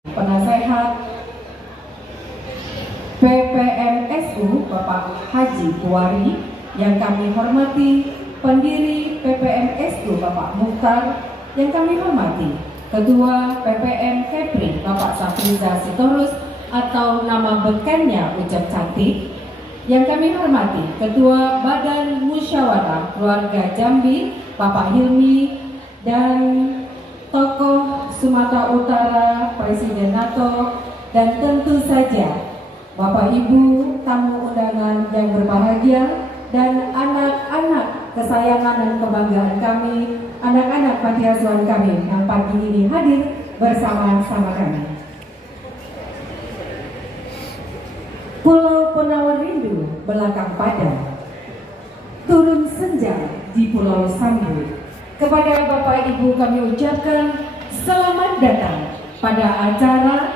Penasehat PPMSU Bapak Haji Kuwari, yang kami hormati pendiri PPMSU Bapak Mukhtar, yang kami hormati Ketua PPM Kepri Bapak Safriza Sitorus atau nama bekennya Ucap Cantik, yang kami hormati Ketua Badan Musyawarah Keluarga Jambi Bapak Hilmi, dan tokoh Sumatera Utara, Presiden NATO, dan tentu saja Bapak Ibu tamu undangan yang berbahagia dan anak-anak kesayangan dan kebanggaan kami, anak-anak panti asuhan kami yang pagi ini hadir bersama-sama kami. Pulau Penawar Rindu belakang padang, turun senja di Pulau Sambu. Kepada Bapak Ibu kami ucapkan selamat datang pada acara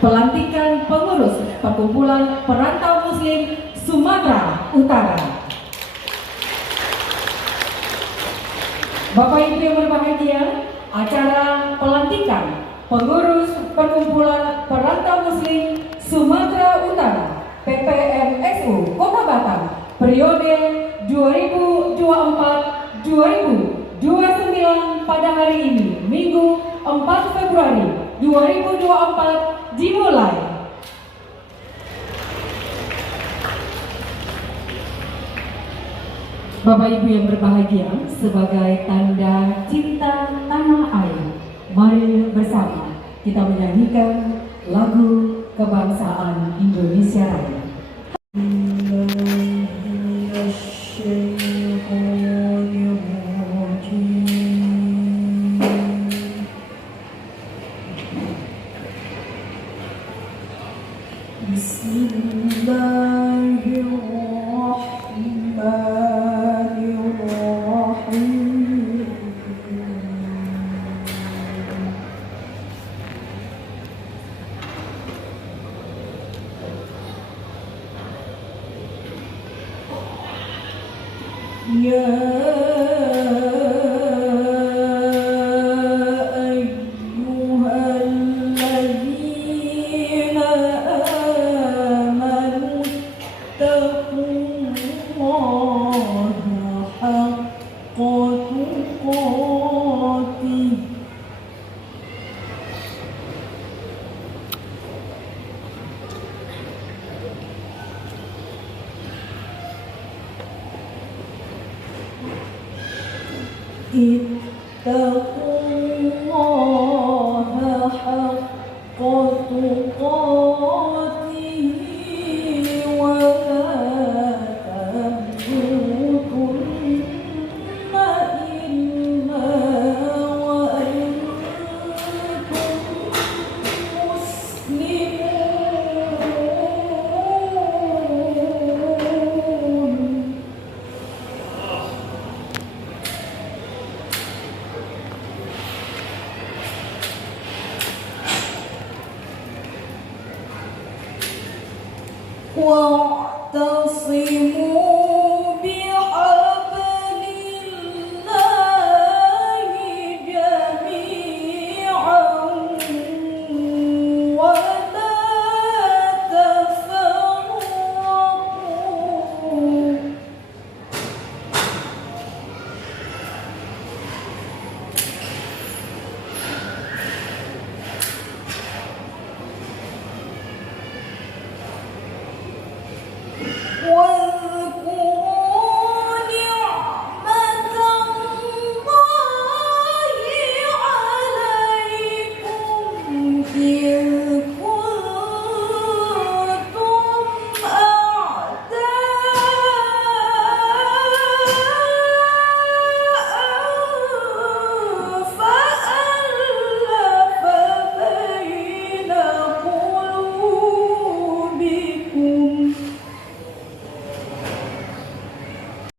pelantikan pengurus Perkumpulan Perantau Muslim Sumatera Utara. Bapak Ibu yang berbahagia, acara pelantikan pengurus Perkumpulan Perantau Muslim Sumatera Utara PPMSU Kota Batam periode 2024-2029 pada hari ini, Minggu 4 Februari 2024 dimulai. Bapak Ibu yang berbahagia, sebagai tanda cinta tanah air, mari bersama kita menyanyikan lagu kebangsaan Indonesia Raya.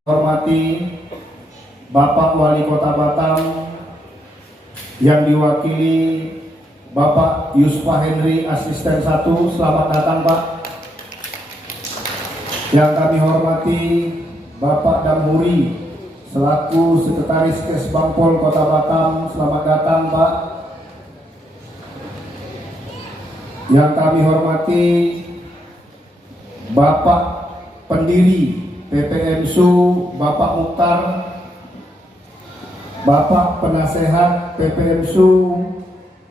Hormati Bapak Wali Kota Batam yang diwakili Bapak Yusfa Henry Asisten 1, selamat datang Pak. Yang kami hormati Bapak Damuri selaku Sekretaris Kesbangpol Kota Batam, selamat datang Pak. Yang kami hormati Bapak pendiri PPMSU Bapak Mukhtar, Bapak penasehat PPMSU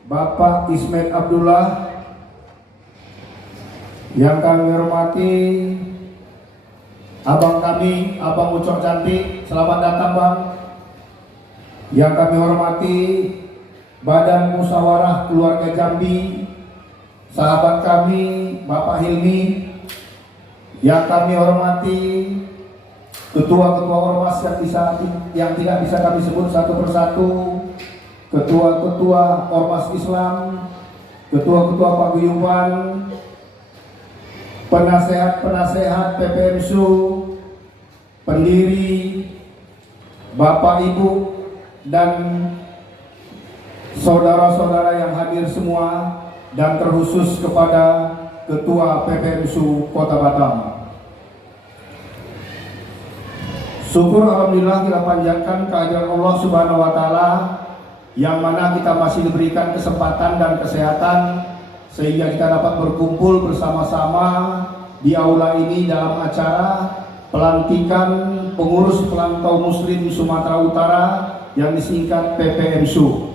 Bapak Ismail Abdullah. Yang kami hormati abang kami, Abang Ucok Cantik, selamat datang Bang. Yang kami hormati Badan Musyawarah Keluarga Jambi, sahabat kami Bapak Hilmi. Yang kami hormati ketua-ketua ormas yang tidak bisa kami sebut satu persatu, ketua-ketua ormas Islam, ketua-ketua paguyuban, penasehat-penasehat PPMSU, pendiri, Bapak Ibu, dan saudara-saudara yang hadir semua, dan terkhusus kepada Ketua PPMSU Kota Batam. Syukur alhamdulillah kita panjatkan kehadiran Allah Subhanahu wa taala, yang mana kita masih diberikan kesempatan dan kesehatan sehingga kita dapat berkumpul bersama-sama di aula ini dalam acara pelantikan pengurus Perantau Muslim Sumatera Utara yang disingkat PPMSU.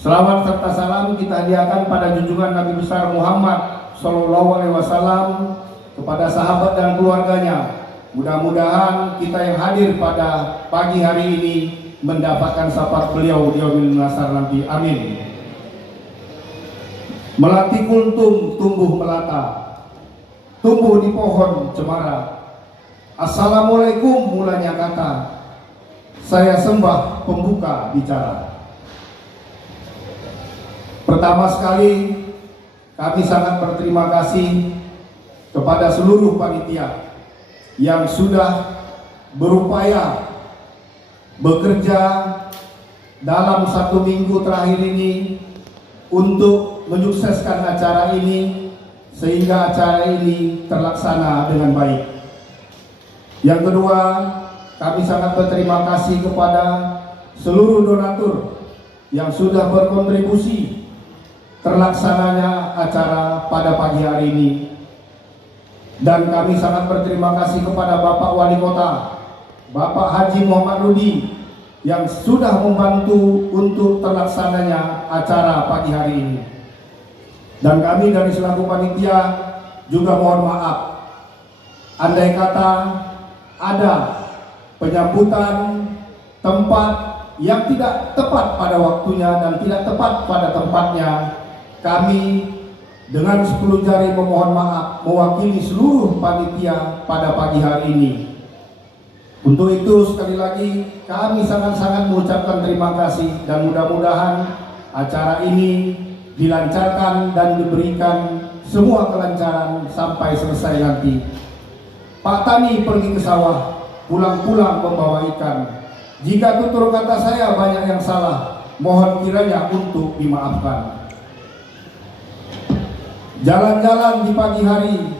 Selawat serta salam kita hadiahkan pada junjungan Nabi besar Muhammad Sallallahu Alaihi Wasallam, kepada sahabat dan keluarganya. Mudah-mudahan kita yang hadir pada pagi hari ini mendapatkan syafaat beliau di yaumil nasar nanti. Amin. Melati kultum tumbuh melata, tumbuh di pohon cemara. Assalamualaikum mulanya kata, saya sembah pembuka bicara. Pertama sekali kami sangat berterima kasih kepada seluruh panitia yang sudah berupaya bekerja dalam 1 minggu terakhir ini untuk menyukseskan acara ini sehingga acara ini terlaksana dengan baik. Yang kedua, kami sangat berterima kasih kepada seluruh donatur yang sudah berkontribusi terlaksananya acara pada pagi hari ini. Dan kami sangat berterima kasih kepada Bapak Wali Kota, Bapak Haji Muhammad Rudi, yang sudah membantu untuk terlaksananya acara pagi hari ini. Dan kami dari selaku panitia juga mohon maaf, andai kata ada penyambutan tempat yang tidak tepat pada waktunya dan tidak tepat pada tempatnya, kami dengan 10 jari memohon maaf mewakili seluruh panitia pada pagi hari ini. Untuk itu sekali lagi kami sangat-sangat mengucapkan terima kasih, dan mudah-mudahan acara ini dilancarkan dan diberikan semua kelancaran sampai selesai nanti. Pak Tani pergi ke sawah, pulang-pulang membawa ikan. Jika tutur kata saya banyak yang salah, mohon kiranya untuk dimaafkan. Jalan-jalan di pagi hari,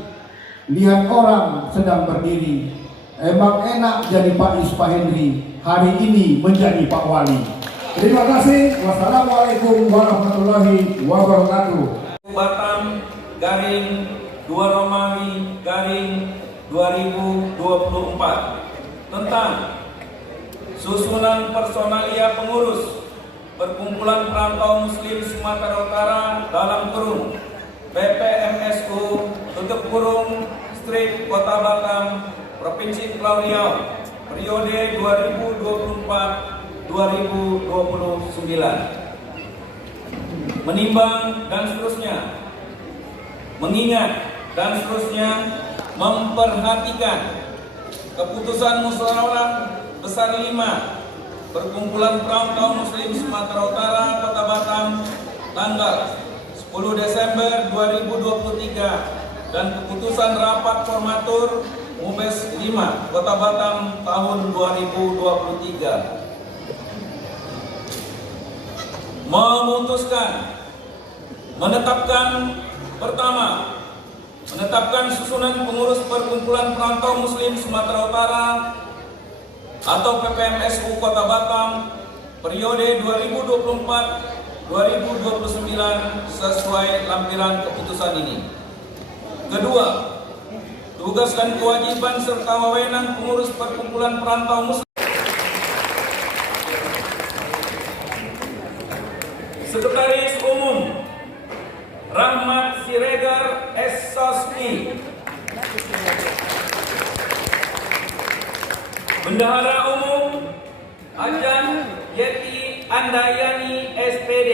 lihat orang sedang berdiri. Emang enak jadi Pak Ispa Henry, hari ini menjadi Pak Wali. Terima kasih. Wassalamualaikum warahmatullahi wabarakatuh. Batam garing 2 Romawi garing 2024 tentang susunan personalia pengurus Perkumpulan Perantau Muslim Sumatera Utara dalam kurung PPMSU tutup kurung Street Kota Batam Provinsi Kepulauan Riau periode 2024-2029, menimbang dan seterusnya, mengingat dan seterusnya, memperhatikan keputusan musyawarah besar 5 Perkumpulan Perantau Muslim Sumatera Utara Kota Batam tanggal 10 Desember 2023 dan keputusan rapat formatur MUBES 5 Kota Batam tahun 2023 memutuskan menetapkan susunan pengurus Perkumpulan Perantau Muslim Sumatera Utara atau PPMSU Kota Batam periode 2024-2029 sesuai lampiran keputusan ini. Kedua, tugas dan kewajiban serta wewenang pengurus perkumpulan perantau Muslim. Sekretaris Umum Rahmat Siregar S.Sospi. Bendahara Umum Ajang Yeti Andayani SPD.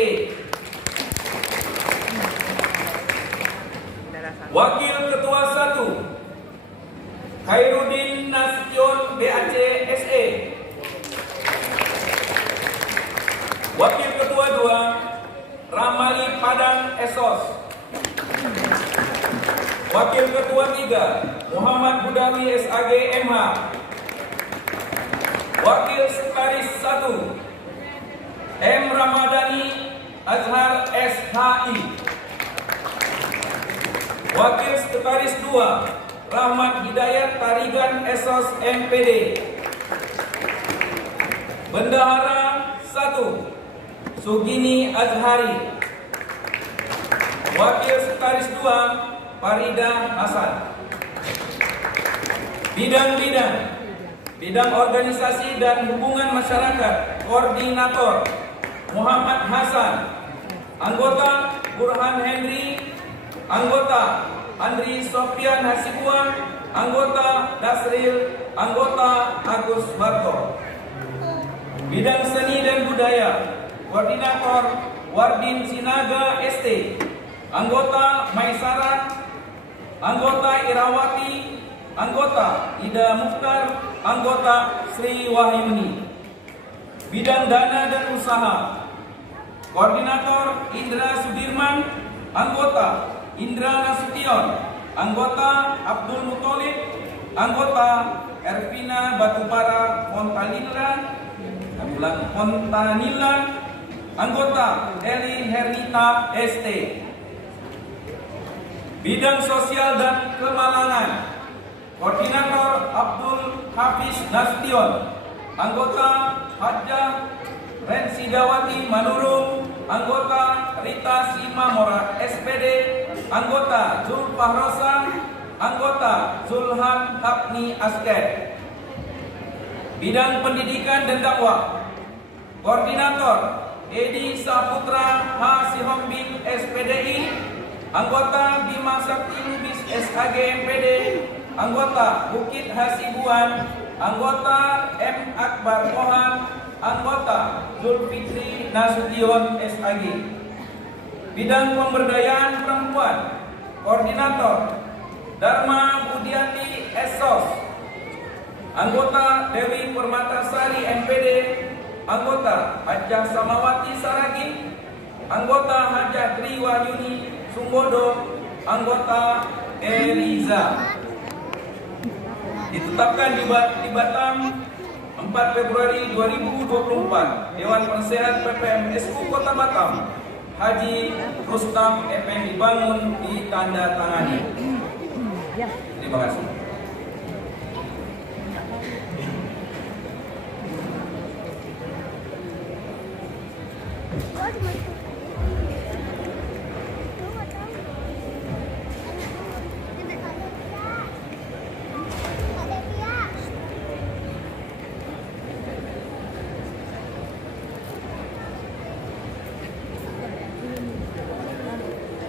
Wakil Ketua 1 Khairuddin Nasution BAC SE. Wakil Ketua 2 Ramali Padang Esos. Wakil Ketua 3 Muhammad Budawi SAG MH. Wakil Sekretaris 1 M. Ramadhani Azhar SHI. Wakil Sekretaris 2 Rahmat Hidayat Tarigan Esos MPD. Bendahara 1 Sugini Azhari. Wakil Sekretaris 2 Farida Hasan. Bidang organisasi dan hubungan masyarakat Koordinator Muhammad Hasan. Anggota Burhan Henry. Anggota Andri Sofian Hasibuan. Anggota Dasril. Anggota Agus Barto. Bidang seni dan budaya Koordinator Wardin Sinaga ST. Anggota Maisara. Anggota Irawati. Anggota Ida Mukhtar. Anggota Sri Wahyuni. Bidang dana dan usaha Koordinator Indra Sudirman. Anggota Indra Nasution. Anggota Abdul Muthalib. Anggota Ervina Batubara Fontanilla. Anggota Eli Hernita ST. Bidang sosial dan kemalangan Koordinator Abdul Hafiz Nasution. Anggota Hajjah Rensidawati Manurung. Anggota Rita Simamora SPD. Anggota Zulfahrosa. Anggota Zulhan Hapni Asked. Bidang pendidikan dan dakwah Koordinator Edi Saputra H. Sihombing SPDI. Anggota Bima Sakti Lubis SAG MPD. Anggota Bukit Hasibuan. Anggota M. Akbar Mohan. Anggota Zulfikri Nasution SAG. Bidang pemberdayaan perempuan Koordinator Dharma Budiati Esos. Anggota Dewi Permatasari MPD. Anggota Hajjah Samawati Saragi. Anggota Hajjah Tri Wahyuni Sumbodo. Anggota Eliza. Ditetapkan di Batam 4 Februari 2024 Dewan Penasihat PPMSU Kota Batam Haji Rustam Effendi Bangun ditandatangani. Terima kasih.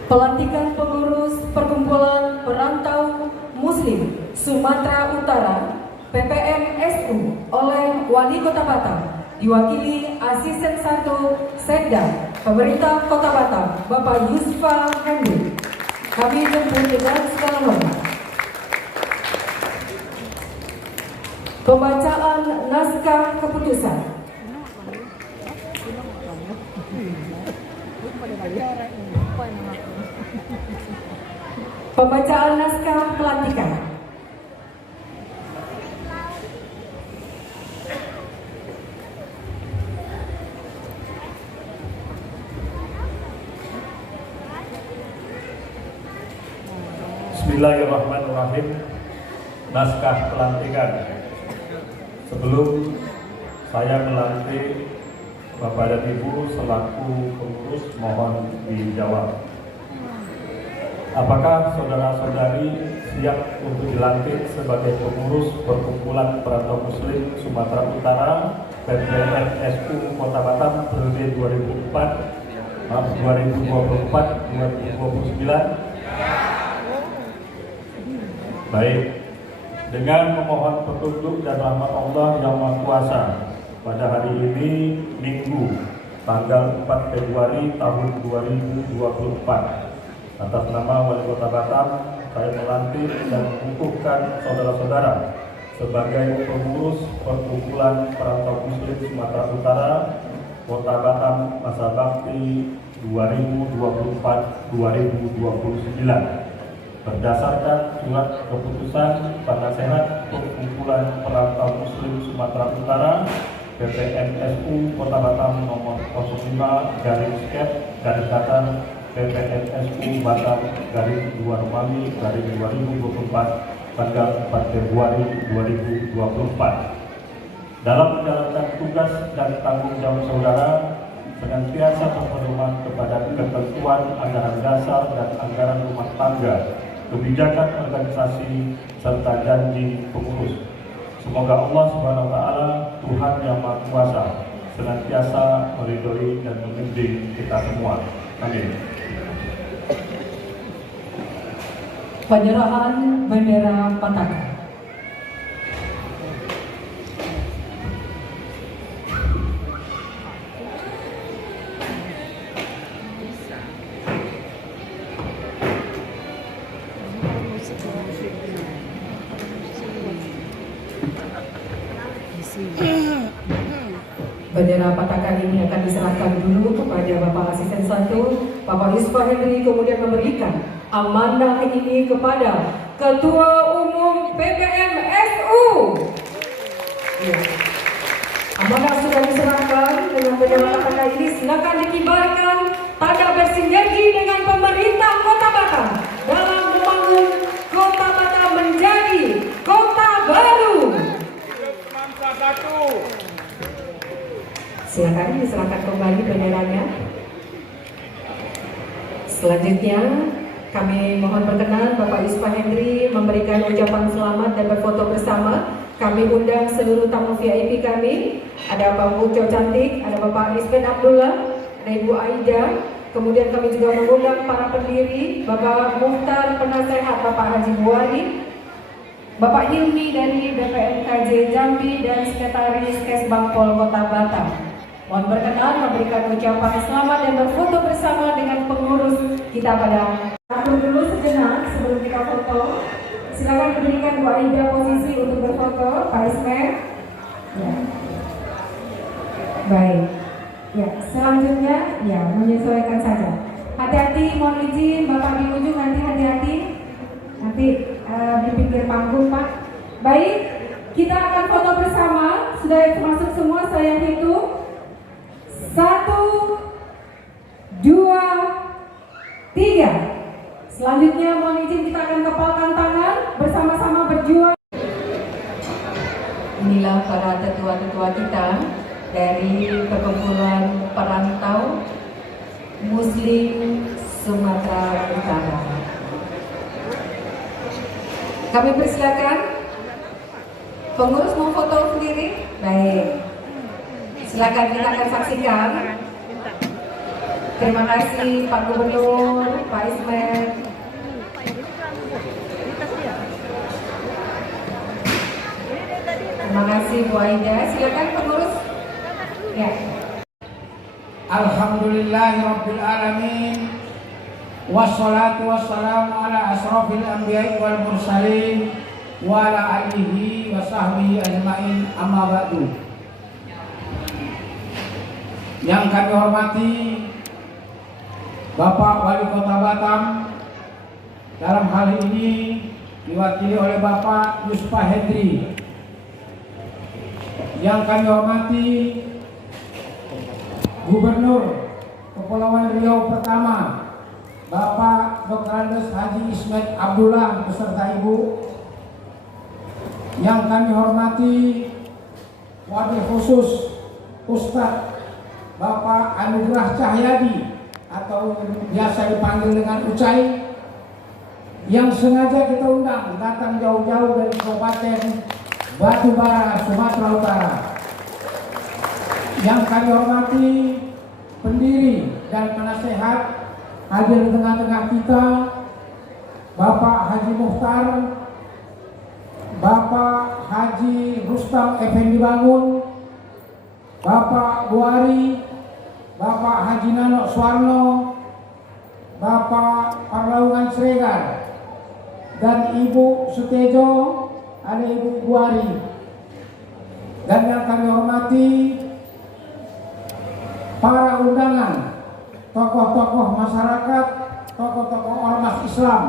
Pelantikan pengurus Perkumpulan Perantau Muslim Sumatera Utara PPMSU oleh Wali Kota Batam diwakili Asisten 1 Sekda Pemerintah Kota Batam Bapak Yusfa Henry. Kami jemput dengan segala hormat. Pembacaan naskah keputusan. Pembacaan naskah pelantikan. Bismillahirrahmanirrahim. Naskah pelantikan. Sebelum saya melantik Bapak dan Ibu selaku pengurus mohon dijawab. Apakah saudara-saudari siap untuk dilantik sebagai pengurus Perkumpulan Perantau Muslim Sumatera Utara PPMSU Kota Batam periode 2024-2029? Baik, dengan memohon petunjuk dan rahmat Allah yang Maha Kuasa, pada hari ini Minggu tanggal 4 Februari tahun 2024, atas nama Wali Kota Batam, saya melantik dan mengukuhkan saudara-saudara sebagai pengurus Perkumpulan Perantau Muslim Sumatera Utara Kota Batam masa bakti 2024-2029 berdasarkan surat keputusan Penasehat Perkumpulan Perantau Muslim Sumatera Utara PPMSU Kota Batam nomor 05//PPMSU Batam /2 Romawi /2024 tanggal 4 Februari 2024. Dalam menjalankan tugas dan tanggung jawab saudara, senantiasa berpedoman kepada ketentuan anggaran dasar dan anggaran rumah tangga, kebijakan organisasi serta janji pengurus. Semoga Allah Subhanahu wa taala, Tuhan yang Maha Kuasa, senantiasa meridhoi dan membimbing kita semua. Amin. Penyerahan bendera Patakan. Bendera Patakan ini akan diserahkan dulu kepada Bapak Asisten 1, Bapak Yuspa Hendri, kemudian memberikan amanah ini kepada Ketua Umum PPMSU. Ya. Amanah sudah diserahkan dengan bendera Patakan ini, silakan dikibarkan tanda bersinergi dengan pemerintah Kota Batam dalam membangun Kota Batam menjadi kota baru. Silakan diserahkan kembali benderanya. Selanjutnya kami mohon perkenan Bapak Yuspa Hendri memberikan ucapan selamat dan berfoto bersama. Kami undang seluruh tamu VIP kami. Ada Pak Uco Cantik, ada Bapak Isben Abdullah, ada Ibu Aida. Kemudian kami juga mengundang para pendiri, Bapak Muhtar Penasehat Bapak Haji Buari, Bapak Hilmi dari BPMKJ Jambi, dan Sekretaris Kesbangpol Kota Batam. Mohon berkenan memberikan ucapan selamat dan berfoto bersama dengan pengurus kita pada atur dulu sejenak sebelum kita foto. Silakan berikan Bu Aida posisi untuk berfoto, Pak Ismail. Ya. Baik. Ya, selanjutnya ya menyesuaikan saja. Hati-hati, mohon izin Bapak di ujung nanti hati-hati. Nanti di pinggir panggung, Pak. Baik, kita akan foto bersama. Sudah termasuk semua, saya hitung. 1, 2, 3. Selanjutnya mohon izin kita akan kepalkan tangan bersama-sama berjuang. Inilah para tetua-tetua kita dari Perkumpulan Perantau Muslim Sumatera Utara. Kami persilakan. Pengurus mau foto sendiri? Baik. Silakan, kita akan saksikan. Terima kasih Pak Gubernur, Pak Ismail. Terima kasih Bu Aida. Silakan pengurus. Ya. Alhamdulillahirabbil alamin. Wassalatu wassalamu ala asrofil anbiya'i wal mursalin wa ala alihi wa sahbihi ajma'in, amma ba'du. Yang kami hormati Bapak Wali Kota Batam, dalam hal ini diwakili oleh Bapak Yuspa Hendri. Yang kami hormati Gubernur Kepulauan Riau pertama, Bapak Dr. Andes Haji Ismet Abdullah beserta Ibu. Yang kami hormati Wabil Khusus Ustadz Bapak Anugrah Cahyadi atau biasa dipanggil dengan Ucai, yang sengaja kita undang datang jauh-jauh dari Kabupaten Batubara, Sumatera Utara. Yang kami hormati pendiri dan penasehat hadir di tengah-tengah kita, Bapak Haji Mukhtar, Bapak Haji Rustam Effendi Bangun, Bapak Buari, Bapak Haji Nano Suwarno, Bapak Parlaungan Sregar, dan Ibu Sutejo, ada Ibu Buari. Dan yang kami hormati para undangan, tokoh-tokoh masyarakat, tokoh-tokoh ormas Islam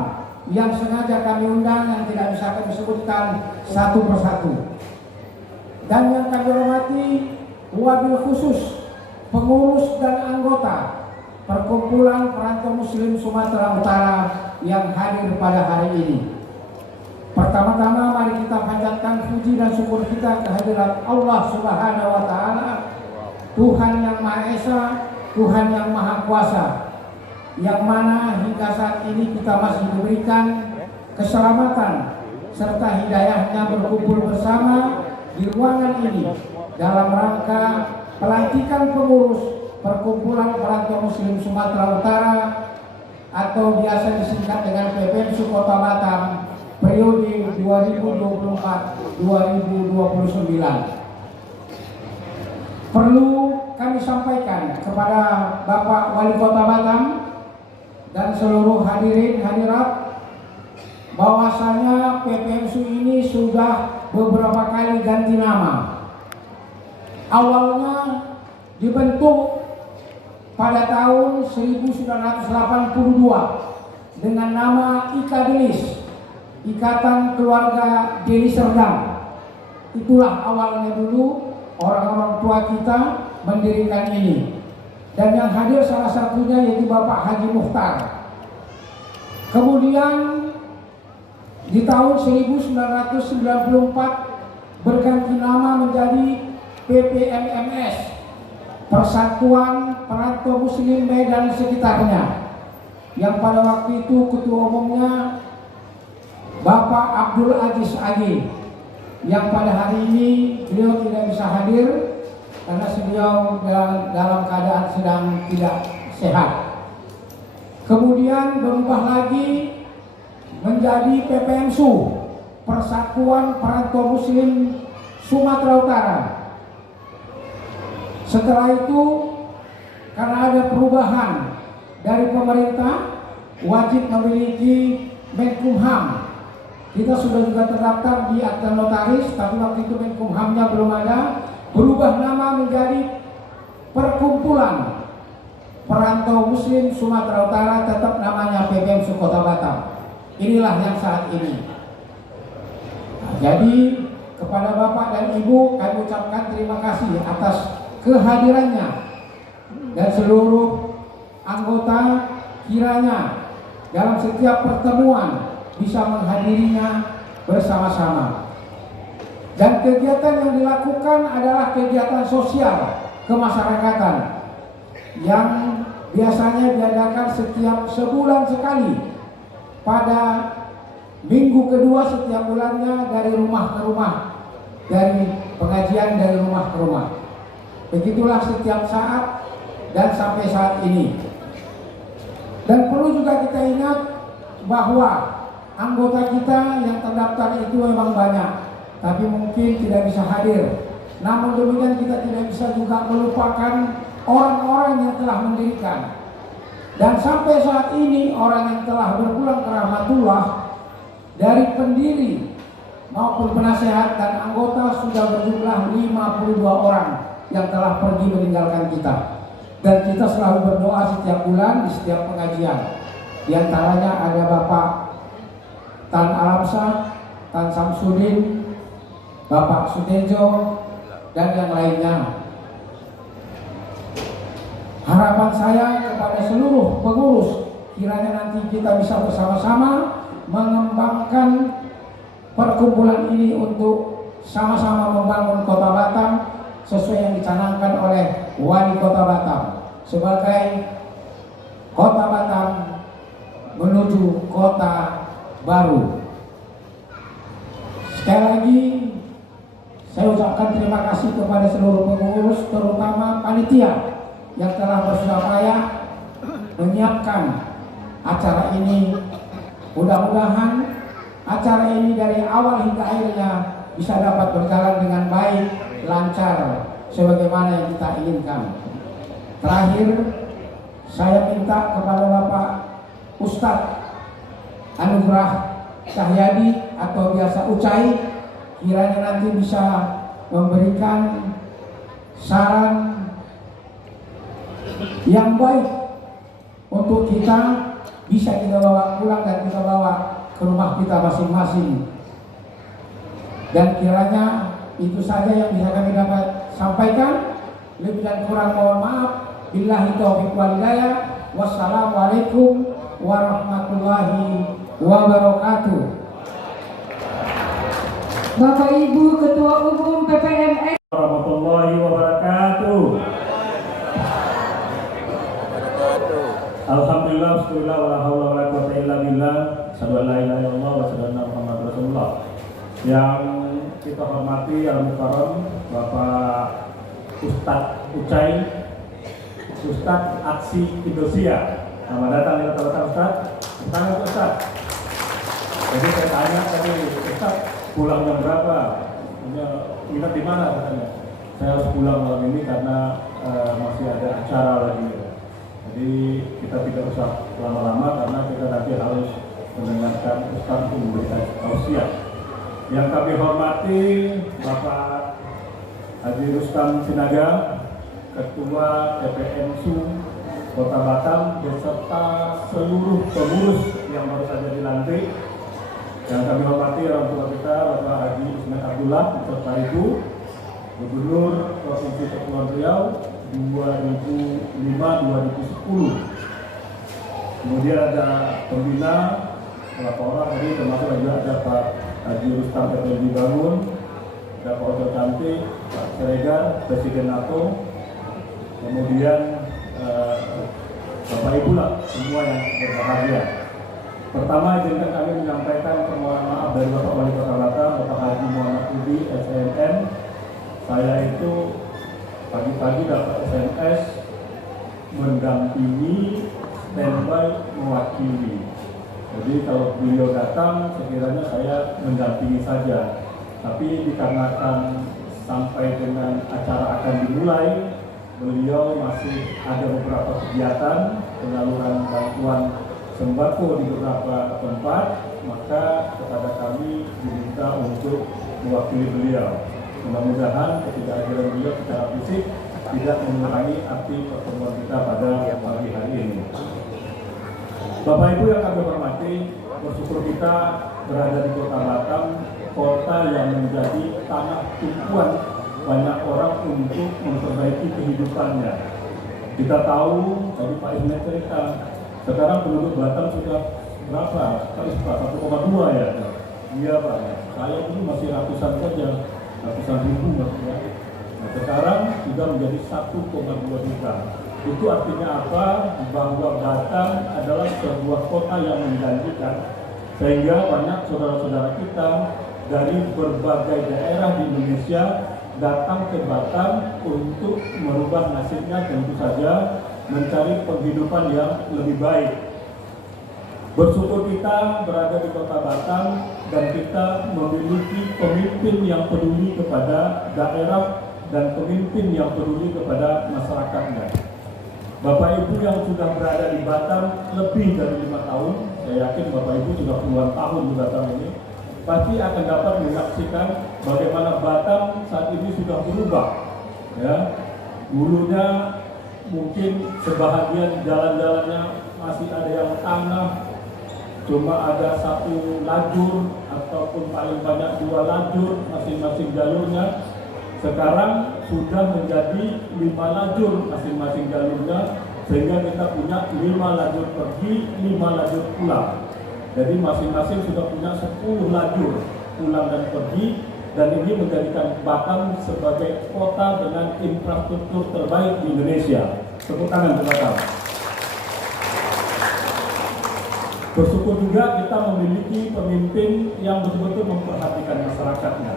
yang sengaja kami undang, yang tidak bisa kami sebutkan satu persatu. Dan yang kami hormati wabil khusus pengurus dan anggota Perkumpulan Perantau Muslim Sumatera Utara yang hadir pada hari ini. Pertama-tama mari kita panjatkan puji dan syukur kita kehadirat Allah Subhanahu wa Ta'ala, Tuhan yang Maha Esa, Tuhan yang Maha Kuasa, yang mana hingga saat ini kita masih diberikan keselamatan serta hidayahnya berkumpul bersama di ruangan ini dalam rangka pelantikan pengurus Perkumpulan Perantau Muslim Sumatera Utara atau biasa disingkat dengan PPMSU Kota Batam periode 2024-2029. Perlu kami sampaikan kepada Bapak Wali Kota Batam dan seluruh hadirin hadirat bahwasanya PPMSU ini sudah beberapa kali ganti nama. Awalnya dibentuk pada tahun 1982 dengan nama IKADELIS, Ikatan Keluarga Deli Serdang. Itulah awalnya dulu orang-orang tua kita mendirikan ini. Dan yang hadir salah satunya yaitu Bapak Haji Mukhtar. Kemudian di tahun 1994 berganti nama menjadi PPMMS, Persatuan Perantau Muslim Medan sekitarnya, yang pada waktu itu ketua umumnya Bapak Abdul Aziz Agi, yang pada hari ini beliau tidak bisa hadir karena beliau dalam keadaan sedang tidak sehat. Kemudian berubah lagi menjadi PPMSU, Persatuan Perantau Muslim Sumatera Utara. Setelah itu, karena ada perubahan dari pemerintah, wajib memiliki Menkumham. Kita sudah juga terdaftar di akta notaris, tapi waktu itu Menkumhamnya belum ada. Berubah nama menjadi Perkumpulan Perantau Muslim Sumatera Utara, tetap namanya PPMSU Kota Batam. Inilah yang saat ini. Nah, jadi kepada Bapak dan Ibu kami ucapkan terima kasih atas kehadirannya dan seluruh anggota, kiranya dalam setiap pertemuan bisa menghadirinya bersama-sama. Dan kegiatan yang dilakukan adalah kegiatan sosial kemasyarakatan yang biasanya diadakan setiap sebulan sekali pada minggu kedua setiap bulannya, dari rumah ke rumah, dari pengajian dari rumah ke rumah. Begitulah setiap saat dan sampai saat ini. Dan perlu juga kita ingat bahwa anggota kita yang terdaftar itu memang banyak, tapi mungkin tidak bisa hadir. Namun demikian kita tidak bisa juga melupakan orang-orang yang telah mendirikan. Dan sampai saat ini orang yang telah berpulang ke rahmatullah dari pendiri maupun penasehat dan anggota sudah berjumlah 52 orang yang telah pergi meninggalkan kita. Dan kita selalu berdoa setiap bulan di setiap pengajian. Di antaranya ada Bapak Tan Alamsah, Tan Samsudin, Bapak Sutejo, dan yang lainnya. Harapan saya kepada seluruh pengurus, kiranya nanti kita bisa bersama-sama mengembangkan perkumpulan ini untuk sama-sama membangun Kota Batam, sesuai yang dicanangkan oleh Wali Kota Batam sebagai Kota Batam menuju kota baru. Sekali lagi saya ucapkan terima kasih kepada seluruh pengurus, terutama panitia yang telah bersusah payah menyiapkan acara ini. Mudah-mudahan acara ini dari awal hingga akhirnya bisa dapat berjalan dengan baik, lancar, sebagaimana yang kita inginkan. Terakhir, saya minta kepada Bapak Ustadz Anugrah Cahyadi atau biasa Ucai, kiranya nanti bisa memberikan saran yang baik untuk kita bisa kita bawa pulang dan kita bawa ke rumah kita masing-masing. Dan kiranya itu saja yang bisa kami dapat sampaikan. Lebih dan kurang mohon maaf. Billahi taufiq wal hidayah. Wassalamualaikum warahmatullahi wabarakatuh. Bapak Ibu Ketua Umum PPMS Warahmatullahi wabarakatuh. Alhamdulillah, bismillah, wala haula wala quwwata illa billah, asyhadu an la ilaha illallah wa asyhadu anna Muhammadar Rasulullah. Yang kita hormati Al-Mukarram Bapak Ustadz Ucai, Ustadz Aksi Indonesia. Selamat datang di Kota Batam, Ustadz. Selamat Ustadz. Jadi saya tanya tadi, Ustadz pulang jam berapa? Ingat di mana katanya? Saya harus pulang malam ini karena masih ada acara lagi. Jadi kita tidak usah lama-lama karena kita nanti harus mendengarkan Ustaz untuk memberikan tausiah. Yang kami hormati Bapak Haji Rustam Sinaga, Ketua TPMSU Kota Batam beserta seluruh pengurus yang baru saja dilantik. Yang kami hormati orang tua kita Bapak Haji Ismail Abdullah beserta Ibu Gubernur Provinsi Kepulauan Riau 2005-2010. Kemudian ada pembina beberapa orang tadi, termasuk juga ada Pak Haji Rustam Effendi Bangun, ada Pak Oto Cantik, Pak Siregar, Presiden NATO, kemudian Bapak Ibu lah, semua yang berbahagia. Pertama izinkan kami menyampaikan permohonan maaf dari Bapak Wali Kota Batam, Bapak Haji Muhammad Budi, SMN. Saya itu pagi-pagi dapat SMS mendampingi, standby, mewakili. Jadi kalau beliau datang, sekiranya saya mendampingi saja. Tapi dikarenakan sampai dengan acara akan dimulai, beliau masih ada beberapa kegiatan penyaluran bantuan sembako di beberapa tempat, maka kepada kami diminta untuk mewakili beliau. Mudah-mudahan ketidakhadiran beliau secara fisik tidak mengurangi arti pertemuan kita pada pagi hari ini. Bapak Ibu yang kami hormati, bersyukur kita berada di Kota Batam, kota yang menjadi tanah tumpuan banyak orang untuk memperbaiki kehidupannya. Kita tahu, tadi Pak Ismail cerita, sekarang penduduk Batam sudah berapa? Pak Ismail, 1,2 ya? Iya Pak, saya dulu masih ratusan saja. Ratusan ribu maksudnya. Nah, sekarang sudah menjadi 1,2 juta. Itu artinya apa? Bahwa Batam adalah sebuah kota yang menjanjikan, sehingga banyak saudara-saudara kita dari berbagai daerah di Indonesia datang ke Batam untuk merubah nasibnya, tentu saja mencari penghidupan yang lebih baik. Bersyukur kita berada di Kota Batam dan kita memiliki pemimpin yang peduli kepada daerah dan pemimpin yang peduli kepada masyarakatnya. Bapak Ibu yang sudah berada di Batam lebih dari 5 tahun, saya yakin Bapak Ibu sudah puluhan tahun di Batam ini, pasti akan dapat menyaksikan bagaimana Batam saat ini sudah berubah. Ya, dulunya mungkin sebahagian jalan-jalannya masih ada yang tanah, cuma ada satu lajur ataupun paling banyak 2 lajur masing-masing jalurnya. Sekarang sudah menjadi 5 lajur masing-masing jalurnya, sehingga kita punya 5 lajur pergi, 5 lajur pulang. Jadi masing-masing sudah punya 10 lajur pulang dan pergi, dan ini menjadikan Batam sebagai kota dengan infrastruktur terbaik di Indonesia. Tepuk tangan untuk Batam. Bersyukur juga kita memiliki pemimpin yang betul-betul memperhatikan masyarakatnya.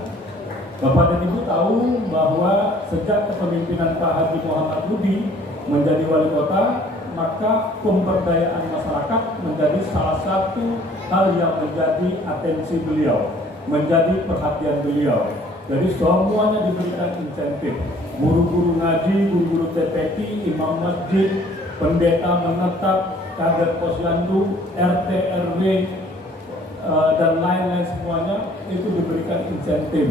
Bapak dan Ibu tahu bahwa sejak kepemimpinan Pak Haji Muhammad Budi menjadi wali kota, maka pemberdayaan masyarakat menjadi salah satu hal yang menjadi atensi beliau, menjadi perhatian beliau. Jadi semuanya diberikan insentif. Guru-guru ngaji, guru-guru TPQ, imam masjid, pendeta menetap, kader posyandu, RT, RW, dan lain-lain semuanya itu diberikan insentif.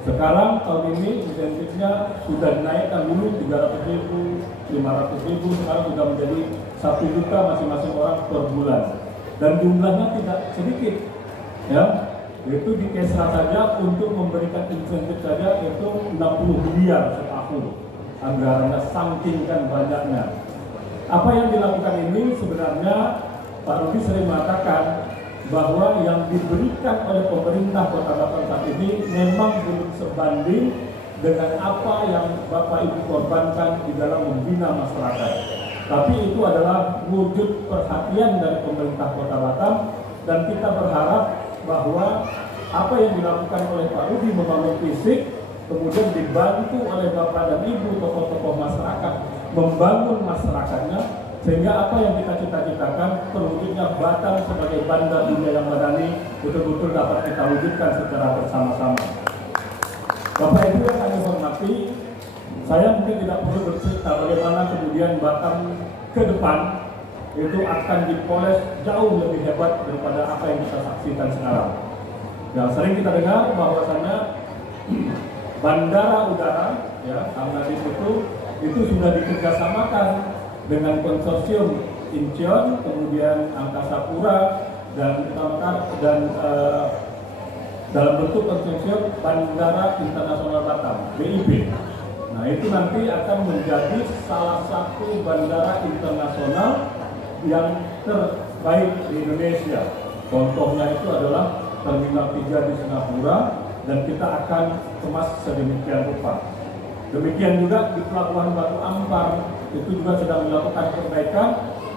Sekarang tahun ini insentifnya sudah dinaikkan, dulu 300.000, 500.000, sekarang sudah menjadi 1 juta masing-masing orang per bulan. Dan jumlahnya tidak sedikit, ya. Itu di Kesra saja untuk memberikan insentif saja itu 60 miliar setahun. Anggarannya saking kan banyaknya. Apa yang dilakukan ini sebenarnya Pak Rudi sering mengatakan bahwa yang diberikan oleh pemerintah Kota Batam saat ini memang belum sebanding dengan apa yang Bapak Ibu korbankan di dalam membina masyarakat. Tapi itu adalah wujud perhatian dari pemerintah Kota Batam, dan kita berharap bahwa apa yang dilakukan oleh Pak Rudi membangun fisik, kemudian dibantu oleh Bapak dan Ibu tokoh-tokoh masyarakat membangun masyarakatnya, sehingga apa yang kita cita-citakan terwujudnya Batam sebagai bandar dunia yang madani betul-betul dapat kita wujudkan secara bersama-sama. Bapak Ibu yang kami hormati, saya mungkin tidak perlu bercerita bagaimana kemudian Batam ke depan itu akan dipoles jauh lebih hebat daripada apa yang kita saksikan sekarang. Yang sering kita dengar bahwasannya bandara udara, ya, Amnadis itu sudah dikerjasamakan dengan konsorsium Incheon, kemudian Angkasa Pura dan dalam bentuk konsorsium Bandara Internasional Batam (BIP). Nah, itu nanti akan menjadi salah satu bandara internasional yang terbaik di Indonesia. Contohnya itu adalah Terminal 3 di Singapura, dan kita akan kemas sedemikian rupa. Demikian juga di Pelabuhan Batu Ampar, itu juga sedang melakukan perbaikan,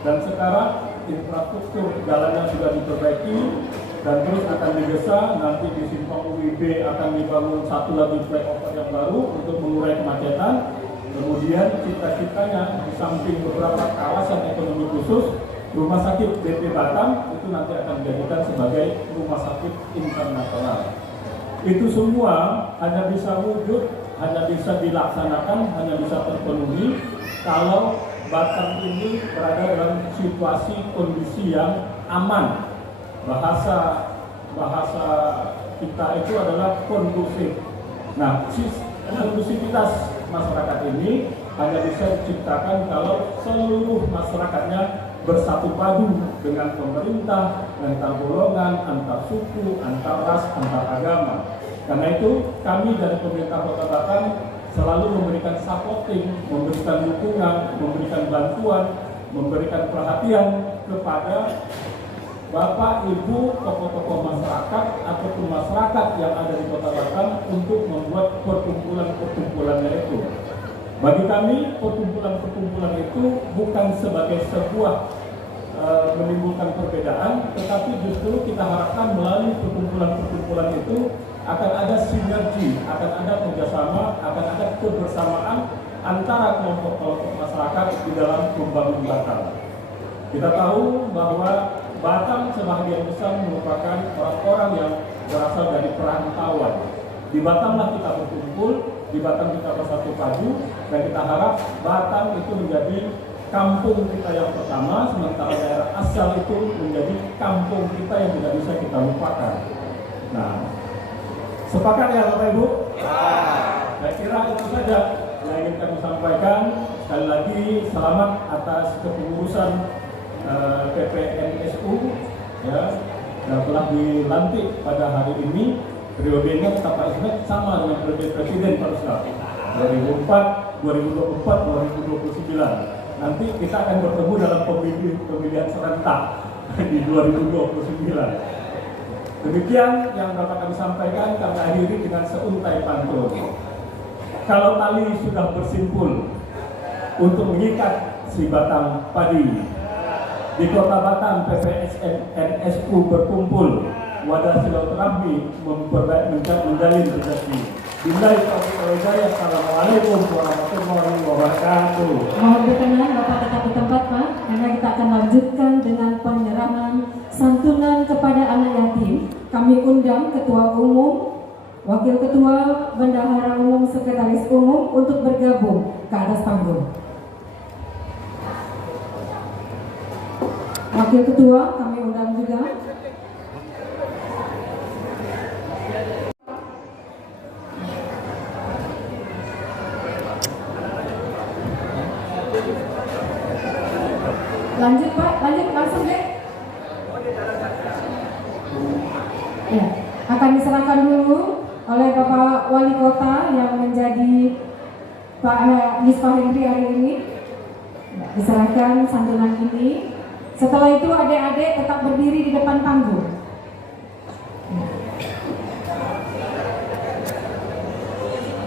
dan sekarang infrastruktur jalannya sudah diperbaiki dan terus akan digesa. Nanti di Simpang UIB akan dibangun satu lagi flyover yang baru untuk mengurai kemacetan. Kemudian cita-citanya di samping beberapa kawasan ekonomi khusus, Rumah Sakit BP Batam itu nanti akan dijadikan sebagai rumah sakit internasional. Itu semua hanya bisa wujud, hanya bisa dilaksanakan, hanya bisa terpenuhi kalau Batam ini berada dalam situasi kondisi yang aman. Bahasa kita itu adalah kondusif. Nah, kondusivitas masyarakat ini hanya bisa diciptakan kalau seluruh masyarakatnya bersatu padu dengan pemerintah, antar golongan, antar suku, antar ras, antar agama. Karena itu kami dari pemerintah Kota Batam selalu memberikan supporting, memberikan dukungan, memberikan bantuan, memberikan perhatian kepada Bapak, Ibu, tokoh-tokoh masyarakat ataupun masyarakat yang ada di Kota Batam untuk membuat perkumpulan-perkumpulannya itu. Bagi kami, perkumpulan-perkumpulan itu bukan sebagai sebuah menimbulkan perbedaan, tetapi justru kita harapkan melalui perkumpulan-perkumpulan itu akan ada sinergi, akan ada kerjasama, akan ada kebersamaan antara kelompok-kelompok masyarakat di dalam membangun Batam. Kita tahu bahwa Batam sebagian besar merupakan orang-orang yang berasal dari perantauan. Di Batamlah kita berkumpul, di Batam kita bersatu padu, dan kita harap Batam itu menjadi kampung kita yang pertama, sementara daerah asal itu menjadi kampung kita yang tidak bisa kita lupakan. Nah, sepakat ya Bapak Ibu? Saya kira itu saja yang ingin kami sampaikan. Sekali lagi selamat atas kepengurusan PPNSU, ya, yang telah dilantik pada hari ini. Periodenya kata Pak Ismet sama dengan periode Presiden pada saat 2004, 2024, 2029. Nanti kita akan bertemu dalam pemilihan serentak di 2029. Demikian yang dapat kami sampaikan, kami akhiri dengan seuntai pantun. Kalau tali sudah bersimpul untuk mengikat si batang padi, di Kota Batam PPSN NSU berkumpul, wadah silaturahmi menjalin rezeki. Billahi taufiq wal hidayah. Assalamualaikum warahmatullahi wabarakatuh. Mohon berkenan Bapak tetap di tempat Pak, karena kita akan lanjutkan dengan penyerahan santunan kepada anak yatim. Kami undang Ketua Umum, Wakil Ketua, Bendahara Umum, Sekretaris Umum untuk bergabung ke atas panggung. Wakil Ketua kami undang juga. Lanjut Pak, lanjut langsung deh. Ya, akan diserahkan dulu oleh Bapak Wali Kota yang menjadi Pak Misbah Hendri hari ini. Diserahkan santunan ini. Setelah itu adik-adik tetap berdiri di depan panggung.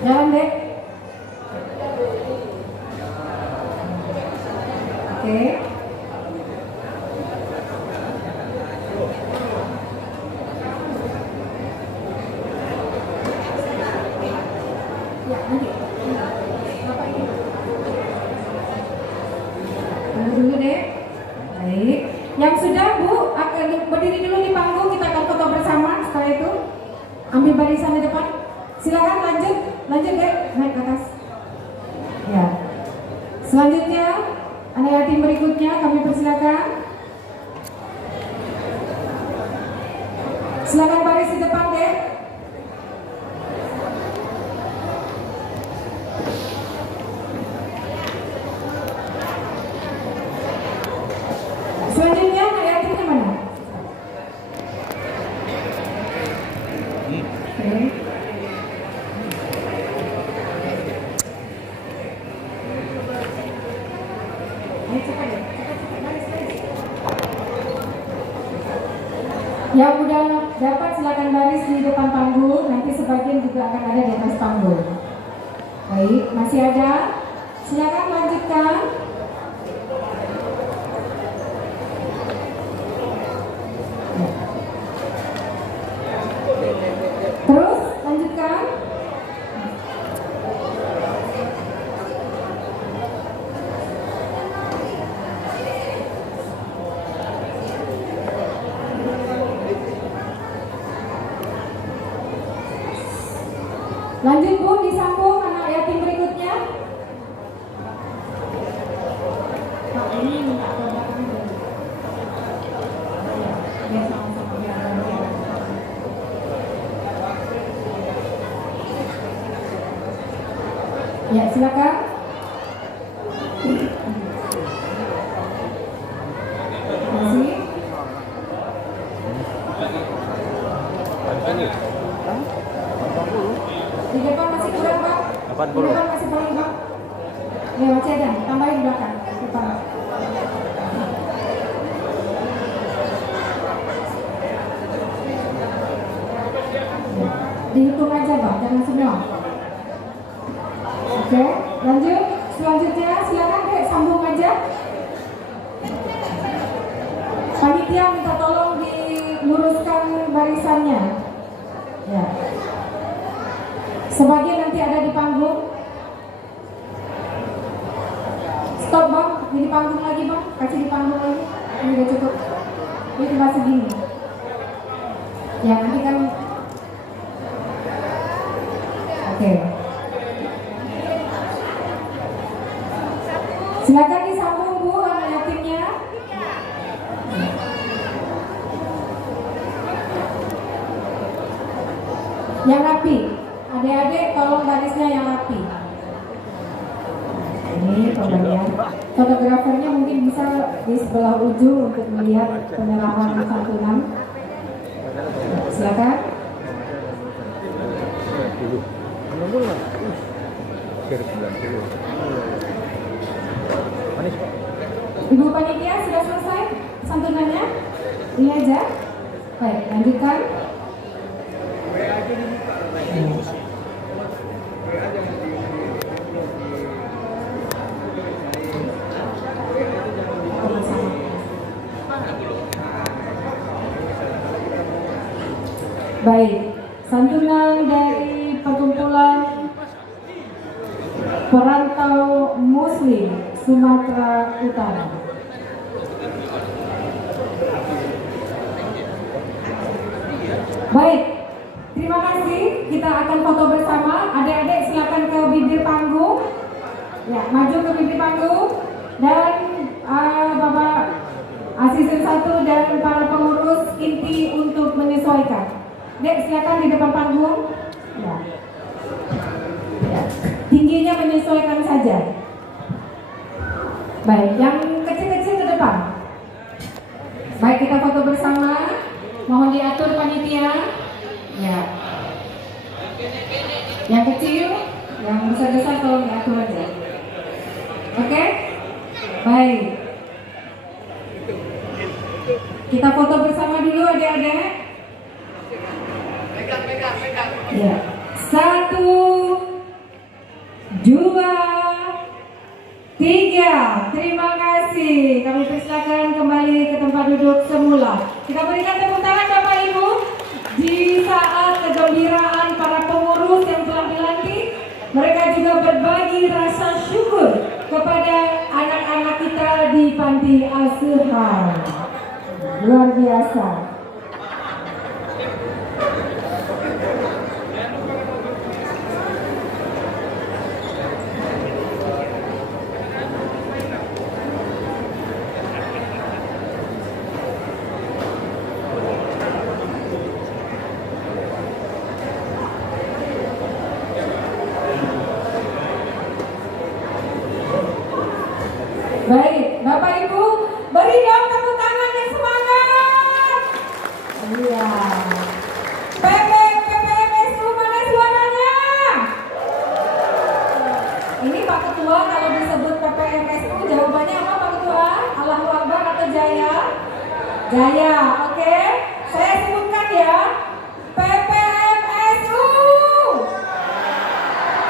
Jalan dek. Oke. Ya, nanti. Bapak ini. Tunggu dulu deh. Baik. Yang sudah Bu, akan berdiri dulu di panggung, kita akan foto bersama. Setelah itu ambil barisan di depan. Silakan lanjut deh, naik ke atas. Ya. Selanjutnya anak yatim berikutnya kami persilakan. Silakan baris di depan deh. Selanjutnya anak yatimnya mana? Oke. Ayo cepat ya, cepat baris. Yang udah dapat silakan baris di depan panggung, nanti sebagian juga akan ada di atas panggung. Baik, masih ada? Silakan lanjutkan. Terus lanjutkan. Lanjut Bu, disambung anak yatim berikutnya. Pak ini minta tolong dulu. Ya, sama-sama biar gantian. Ya, silakan. Terima kasih. Di depan masih kurang Pak. 80. Di depan masih kurang Pak. Ya, masih ada. Tambahin di belakang. Depan. Dihitung aja Pak, jangan semua. Oke, lanjut. Selanjutnya silakan dek sambung aja. Panitia minta tolong diluruskan barisannya. Ya. Sebagian nanti ada di panggung. Stop Bang, di panggung lagi Bang, kasih di panggung lagi. Ini udah cukup. Ini cuma segini. Ya nanti kan. Oke. Silakan disambung Bu anak yatimnya. Yang rapi. Adik-adik tolong barisnya yang rapi. Ini pemberian. Fotografernya mungkin bisa di sebelah ujung untuk melihat penyerahan santunan. Silakan. Ibu panitia sudah selesai santunannya? Ini aja. Baik, lanjutkan. Baik, santunan dari perkumpulan perantau Muslim Sumatera Utara. Baik, terima kasih. Kita akan foto bersama. Adik-adik silakan ke bibir panggung. Ya, maju ke bibir panggung. Dan Bapak Asisten 1 dan para pengurus inti untuk menyesuaikan. Dek, silakan di depan panggung. Ya. Ya. Tingginya menyesuaikan saja. Baik, yang kecil-kecil ke depan. Baik, kita foto bersama. Mohon diatur panitia. Ya. Yang kecil, yang besar-besar tolong diatur aja. Oke? Baik. Kita foto bersama dulu adik-adik. Ya. 1, 2, 3. Terima kasih. Kami persilakan kembali ke tempat duduk semula. Kita berikan tepuk tangan Bapak Ibu di saat kegembiraan para pengurus yang telah dilantik. Mereka juga berbagi rasa syukur kepada anak-anak kita di panti asuhan. Luar biasa. Baik, Bapak Ibu, beri dong tepuk tangan yang semangat. Iya. PPMSU mana suaranya? Ini Pak Ketua, kalau disebut PPMSU jawabannya apa Pak Ketua? Allahu Akbar atau Jaya? Jaya, oke. Saya sebutkan ya. PPMSU.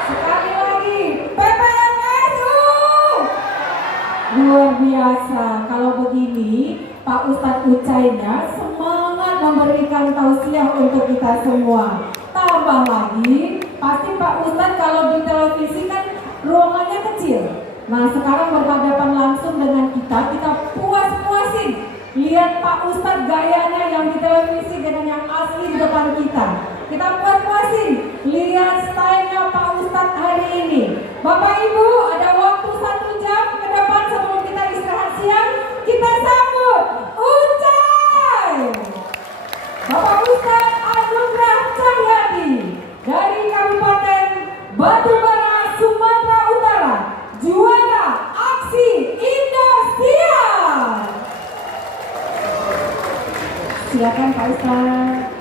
Sekali lagi, PPMSU. Luar biasa. Kalau begini Pak Ustadz Ucainya semangat memberikan tausiah untuk kita semua. Tambah lagi, pasti Pak Ustadz kalau di televisi kan ruangannya kecil. Nah sekarang berhadapan langsung dengan kita puas-puasin lihat Pak Ustadz gayanya yang di televisi dengan yang asli di depan kita. Kita puas-puasin lihat stylenya Pak Ustadz hari ini. Bapak Ibu, ada waktu 1 jam ke depan sebelum kita istirahat siang. Kita sambut Ucai Bapak Ustadz Anugrah Cahyadi dari Kabupaten Batubara, Sumatera Utara, juara aksi Indosiar. Silakan Pak Ustadz.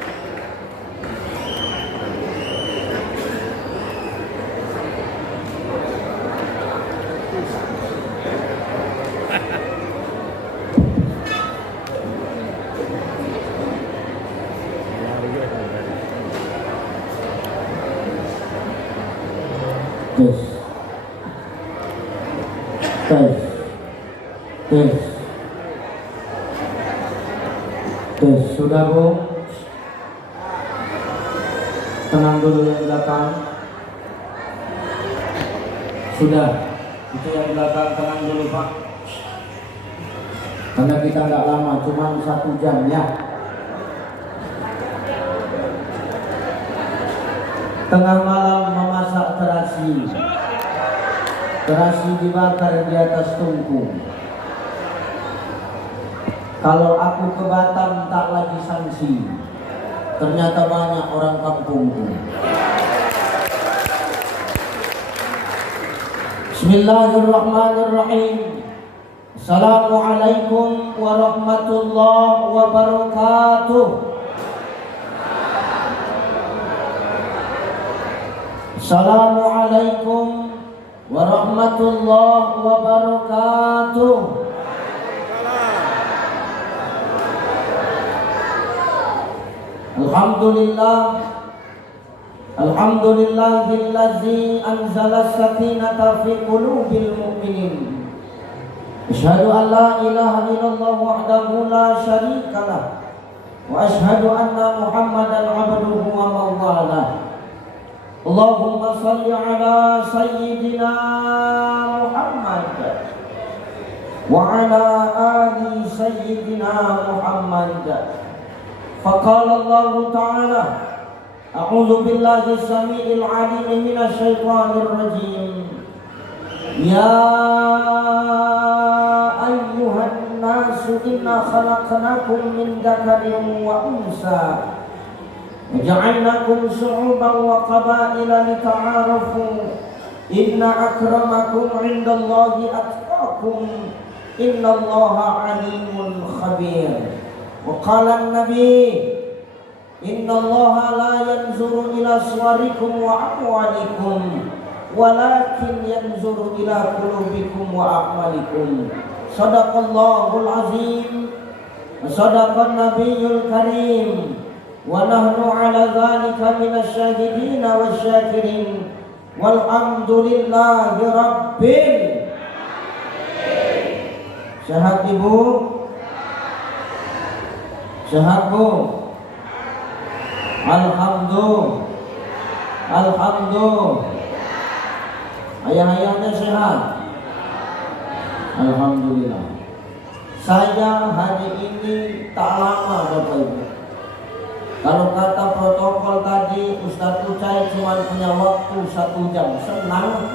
Tes, sudah Bu? Tenang dulu yang belakang. Sudah, itu yang belakang tenang dulu Pak. Karena kita nggak lama, cuma 1 jam ya. Tengah malam memasak terasi. Terasi dibakar di atas tungku. Kalau aku ke Batam tak lagi sanksi. Ternyata banyak orang kampungku. Bismillahirrahmanirrahim. Assalamualaikum warahmatullahi wabarakatuh. Assalamualaikum warahmatullahi wabarakatuh. Alhamdulillahillazi anzala sakinata fi qulubil mu'minin. Asyhadu an la ilaha illallah wahdahu la syarikalah wa asyhadu anna Muhammadan abduhu wa mawwalah. Allahumma salli ala sayyidina Muhammad wa ala ali sayyidina Muhammad. Faqala Allah Ta'ala, a'udzu billahi as-sami'il 'alim minasy syaithanir rajim. Ya ayyuhan nasu inna khalaqnakum min dzakarin wa unsa wa ja'alnakum syu'uban wa qabaila lita'arafu. Inna akramakum 'indallahi atqakum. Innallaha 'alimun khabir. Wa qala an-nabi, innallaha la yanzuru ila suwarikum wa amwalikum walakin yanzuru ila qulubikum wa a'malikum. Shadaqallahul azim wa sadaqan nabiyyul karim wa nahnu ala dzalika minasy syahidin wasyakirin walhamdulillahi rabbil Sehat ibu? Sehat bu? Alhamdulillah. Ayah-ayahnya sehat. Alhamdulillah. Saya hari ini tak lama Bapak Ibu. Kalau kata protokol tadi Ustadz Ucai cuma punya waktu 1 jam. Senang.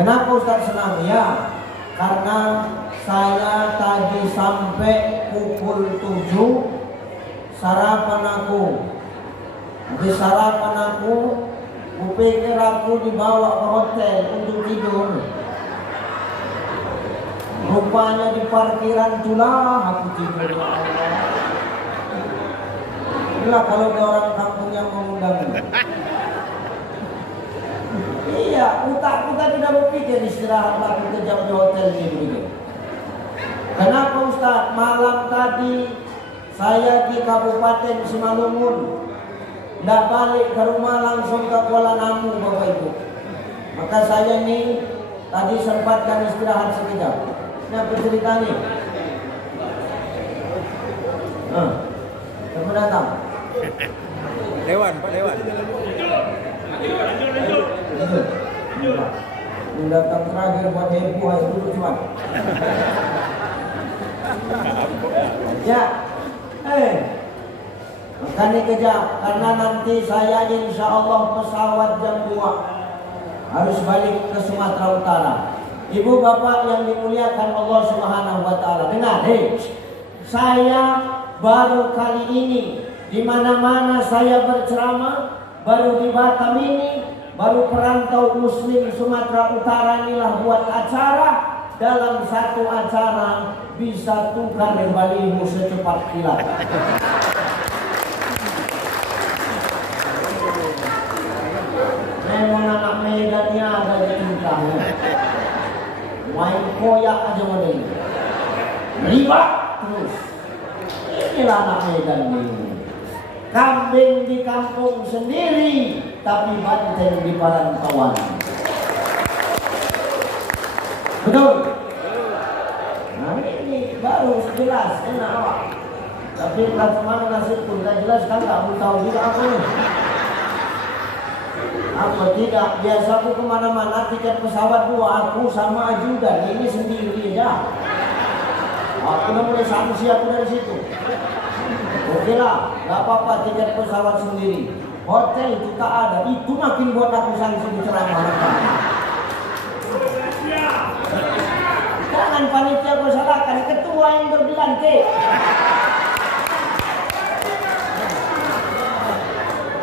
Kenapa Ustadz senang? Ya, karena saya tadi sampai pukul 7 sarapan aku. Di sarapan aku, kupikir aku dibawa ke hotel untuk tidur. Rupanya di parkiran tulah aku tidur. Inilah kalau ada orang kampung yang mengundang. Iya, utakku tadi tidak berpikir istirahat lagi kejam di hotel ini begitu. Kenapa Ustaz? Malam tadi saya di Kabupaten Simalungun, tidak balik ke rumah langsung ke Kuala Namu Bapak Ibu. Maka saya ini tadi sempatkan istirahat sekejap. Ini apa ceritanya? Siapa datang? Dewan, Pak Dewan. Yang datang terakhir buat heboh aja dulu cuman. Ya, makanya kejap karena nanti saya insya Allah pesawat jam 2 harus balik ke Sumatera Utara. Ibu bapak yang dimuliakan Allah Subhanahu wa Ta'ala, dengar, saya baru kali ini di mana-mana saya berceramah, baru di Batam ini, baru perantau Muslim Sumatera Utara inilah buat acara. Dalam satu acara bisa tukar baliho secepat kilat. Memang anak Medannya ada di tingkahnya. Main koyak aja model. Riba terus. Inilah anak Medan ini. Kambing di kampung sendiri, tapi banteng di perantauan. Betul? Nah ini baru jelas, enak awak. Tapi bagaimana nasib pun tak jelas kan, tak tahu juga apa ini. Apa tidak, biasa aku kemana-mana tiket pesawat 2, aku sama ajudan, ini sendiri ya. Aku udah mulai sanksi aku dari situ. Oke lah, gak apa-apa tiket pesawat sendiri. Hotel itu tak ada, itu makin buat aku sanksi di ceramah. Jangan panitia kau salahkan, ketua yang baru dilantik.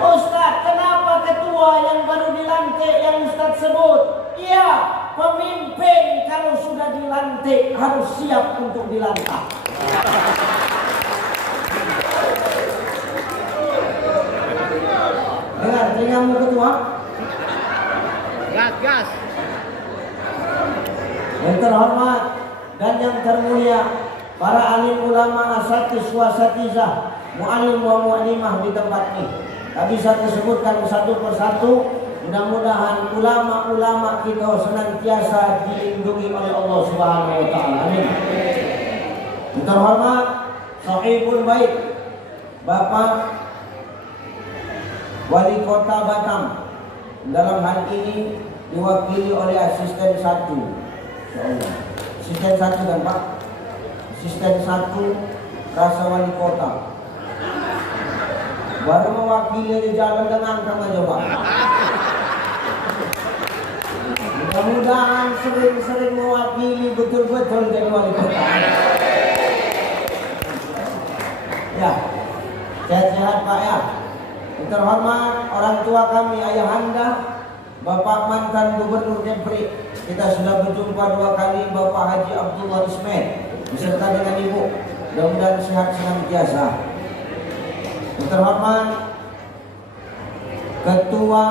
Ustaz, kenapa ketua yang baru dilantik yang Ustaz sebut? Iya, pemimpin kalau sudah dilantik harus siap untuk dilantak. Dengar, telingamu ketua? Gas. Yang terhormat dan yang termulia para alim ulama asatiz wasatizah mu'alim wa mu'alimah di tempat ini. Tak bisa disebutkan satu persatu. Mudah-mudahan ulama-ulama kita senantiasa dilindungi oleh Allah Subhanahu wa taala. Amin. Terhormat Sahibul Bait Bapak Wali Kota Batam, dalam hal ini diwakili oleh asisten 1. Insyaallah. Asisten 1 kan Pak? Asisten 1 Rasa Wali Kota. Baru mewakili di Jalan Tengah sama coba. Mudah-mudahan sering-sering mewakili betul-betul jadi wali kota. Ya, sehat-sehat Pak ya. Terhormat orang tua kami, ayahanda, Bapak mantan Gubernur Kepri. Kita sudah berjumpa 2 kali, Bapak Haji Abdullah Ismail beserta dengan Ibu. Mudah-mudahan sehat senantiasa. Terhormat Ketua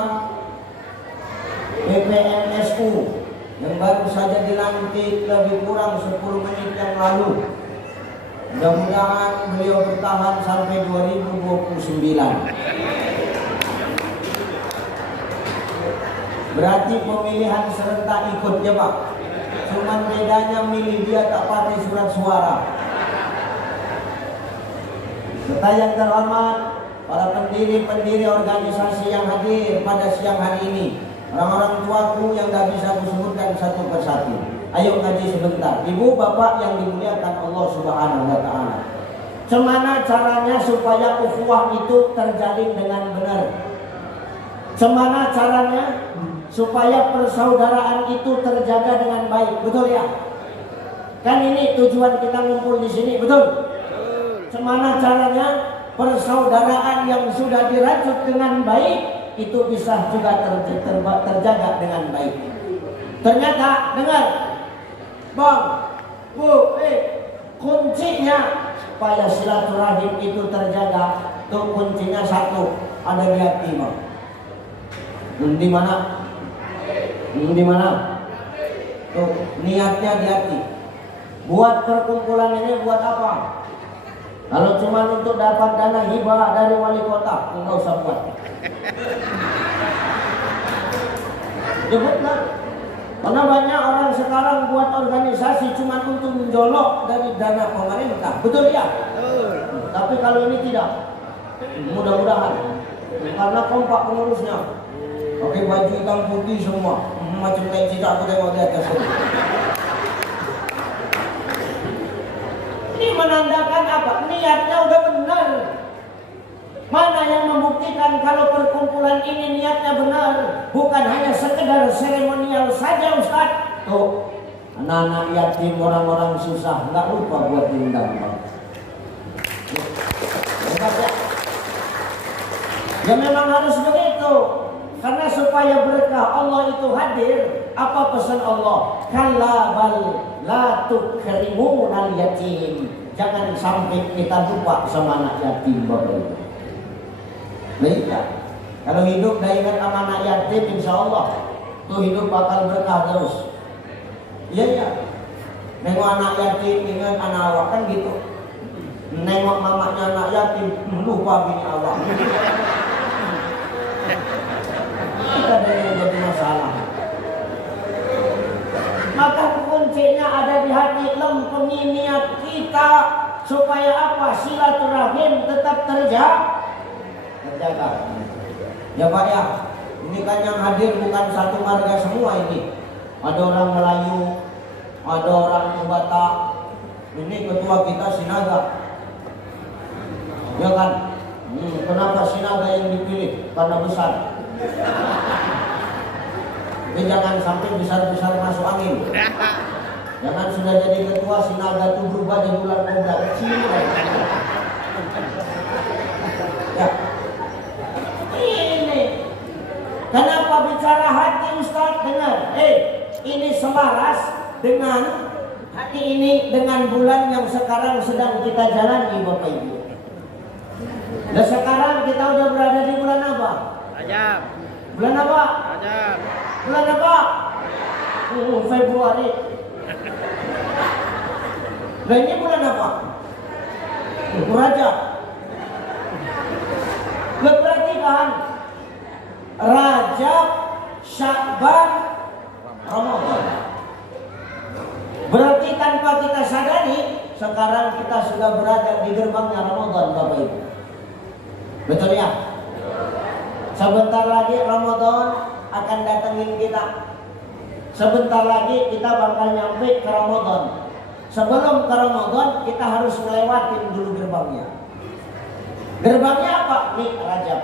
PPMSU yang baru saja dilantik lebih kurang 10 menit yang lalu. Mudah-mudahan beliau bertahan sampai 2029. Berarti pemilihan serentak ikut ya Pak. Cuman bedanya milih dia tak pakai surat suara. Serta yang terhormat para pendiri-pendiri organisasi yang hadir pada siang hari ini. Orang-orang tuaku yang tidak bisa kusebutkan satu persatu. Ayo ngaji sebentar. Ibu bapak yang dimuliakan Allah Subhanahu wa taala. Semana caranya supaya ukhuwah itu terjalin dengan benar? Semana caranya supaya persaudaraan itu terjaga dengan baik? Betul ya? Kan ini tujuan kita ngumpul di sini, betul? Semana caranya persaudaraan yang sudah dirajut dengan baik itu bisa juga terjaga dengan baik. Ternyata dengar, Bang, Bu, kuncinya supaya silaturahim itu terjaga, tuh kuncinya satu, ada di hati, Bang. Di mana? Di mana? Tuh, niatnya di hati. Buat perkumpulan ini buat apa? Kalau cuma untuk dapat dana hibah dari wali kota, enggak usah buat. Ya benar. Karena banyak orang sekarang buat organisasi cuma untuk menjolok dari dana pemerintah. Betul ya? Betul. Tapi kalau ini tidak. Mudah-mudahan. Karena kompak pengurusnya. Pakai baju hitam putih semua. Macam kayak cicak aku tengok di atas. Ini menandakan apa? Niatnya udah benar. Mana yang membuktikan kalau perkumpulan ini niatnya benar? Bukan hanya sekedar seremonial saja Ustaz. Tuh, anak-anak yatim, orang-orang susah, nggak lupa buat diundang. Ya memang harus begitu. Karena supaya berkah Allah itu hadir. Apa pesan Allah? Kalla bal la tukrimunal yatim. Jangan sampai kita lupa sama anak yatim Bapak Ibu. Baiklah. Kalau hidup dah ingat sama anak yatim, insya Allah tuh hidup bakal berkah terus. Iya ya. Nengok anak yatim ingat anak awak kan gitu. Nengok mamanya anak yatim lupa bini awak. Kita jadi masalah. Maka kuncinya ada di hati, lempengi niat kita supaya apa? Silaturahim tetap terjaga. Ya Pak ya, ini kan yang hadir bukan satu marga semua ini. Ada orang Melayu, ada orang Batak. Ini ketua kita Sinaga. Ya kan? Kenapa Sinaga yang dipilih? Karena besar. Ini jangan sampai besar-besar masuk angin. Jangan sudah jadi ketua Sinaga itu berubah jadi ular kobra kecil. Ya. Kenapa bicara hati Ustaz? Dengar, ini selaras dengan hati ini, dengan bulan yang sekarang sedang kita jalani Bapak Ibu. Dan sekarang kita udah berada di bulan apa? Rajab. Bulan apa? Rajab. Bulan apa? Februari. Dan ini bulan apa? Rajab. sudah berada di gerbangnya Ramadan, Bapak Ibu. Betul ya? Sebentar lagi Ramadan akan datengin kita. Sebentar lagi kita bakal nyampe ke Ramadan. Sebelum ke Ramadan kita harus ngelewatin dulu gerbangnya. Gerbangnya apa? Nih, Rajab.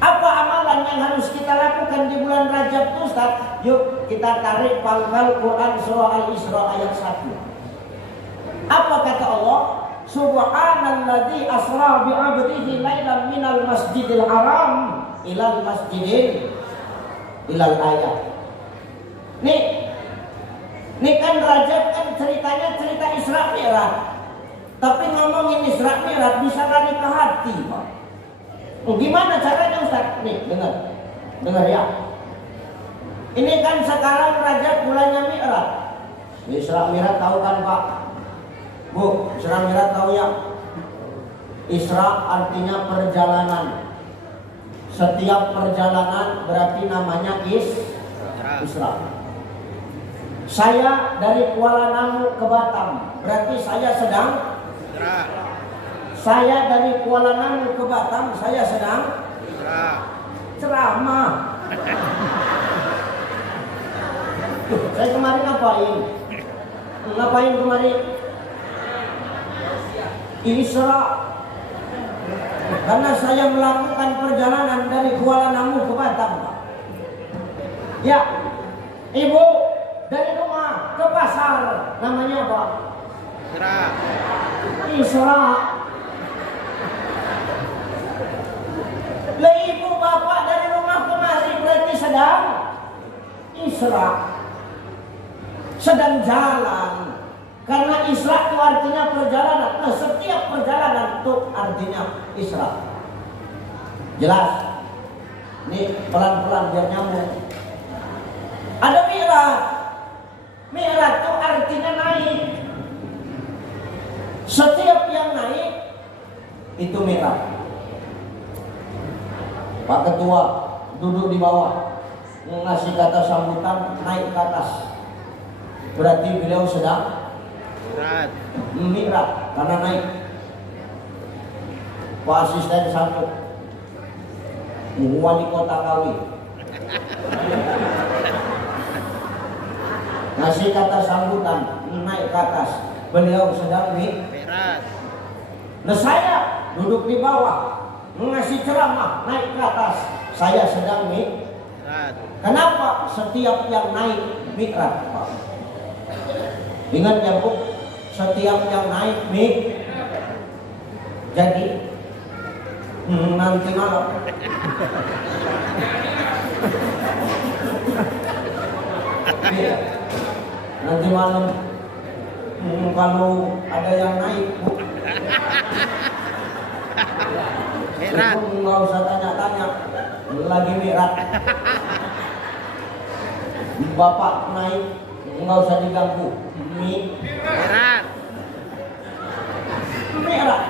Apa amalan yang harus kita lakukan di bulan Rajab itu, Ustaz? Yuk kita tarik pangkal Quran surah Al-Isra ayat 1. Apa kata Allah? Subhanalladzi asra bi 'abdihi lailan minal masjidil haram ilal masjidil ilal ayat. Nih kan Rajab kan ceritanya cerita Isra Mi'raj. Tapi ngomongin Isra Mi'raj bisa lari ke hati, Pak. Gimana caranya, Ustaz? Nih, dengar ya. Ini kan sekarang Rajab bulannya Mi'raj. Isra Mi'raj tahu kan, Pak? Bu, Isra Mi'raj tahu ya? Isra artinya perjalanan. Setiap perjalanan berarti namanya Isra. Saya dari Kuala Namu ke Batam, berarti saya sedang Saya dari Kuala Namu ke Batam, saya sedang ceramah. Saya kemarin ngapain? Ngapain kemarin? Isra. Karena saya melakukan perjalanan dari Kuala Namu ke Batam. Ya, Ibu dari rumah ke pasar, namanya apa? Isra. Lah ibu bapak dari rumah kemari berarti sedang Isra. Sedang jalan. Karena Isra itu artinya perjalanan. Nah, setiap perjalanan itu artinya Isra. Jelas? Ini pelan-pelan biar nyambung. Ada Mi'raj. Mi'raj itu artinya naik. Setiap yang naik itu Mi'raj. Pak Ketua duduk di bawah, ngasih kata sambutan, naik ke atas. Berarti beliau sedang Mi'raj karena naik. Pak Asisten sambut, Wali Kota Kawi, ngasih kata sambutan, naik ke atas. Beliau sedang Mi'raj. Nah, saya duduk di bawah, ngasih ceramah, naik ke atas. Saya sedang Mi'raj. Kenapa? Setiap yang naik Mi'raj, Pak. Ingat ya, Bu? Setiap yang naik Mi'raj. Jadi nanti malam nanti malam kalau ada yang naik, Bu, nggak usah tanya-tanya, lagi Mi'raj. Bapak naik, nggak usah diganggu. Mi'raj.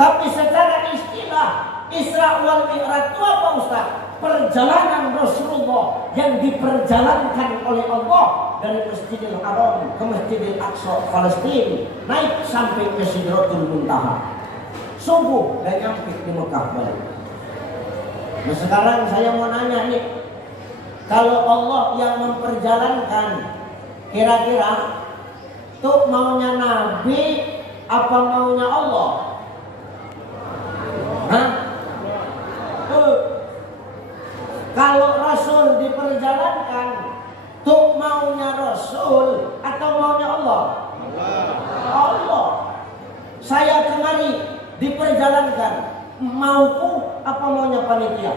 Tapi secara istilah Isra wal Mi'raj itu apa, Ustaz? Perjalanan Rasulullah yang diperjalankan oleh Allah dari Masjidil Haram ke Masjidil Aqsa Palestina, naik sampai ke Sidratul Muntaha. Subuh dan nyampe di Mekah balik. Nah, sekarang saya mau nanya nih, kalau Allah yang memperjalankan, kira-kira tuh maunya Nabi apa maunya Allah? Hah? Kalau Rasul diperjalankan, tuh maunya Rasul atau maunya Allah? Allah. Saya kemari diperjalankan, mauku apa maunya panitia?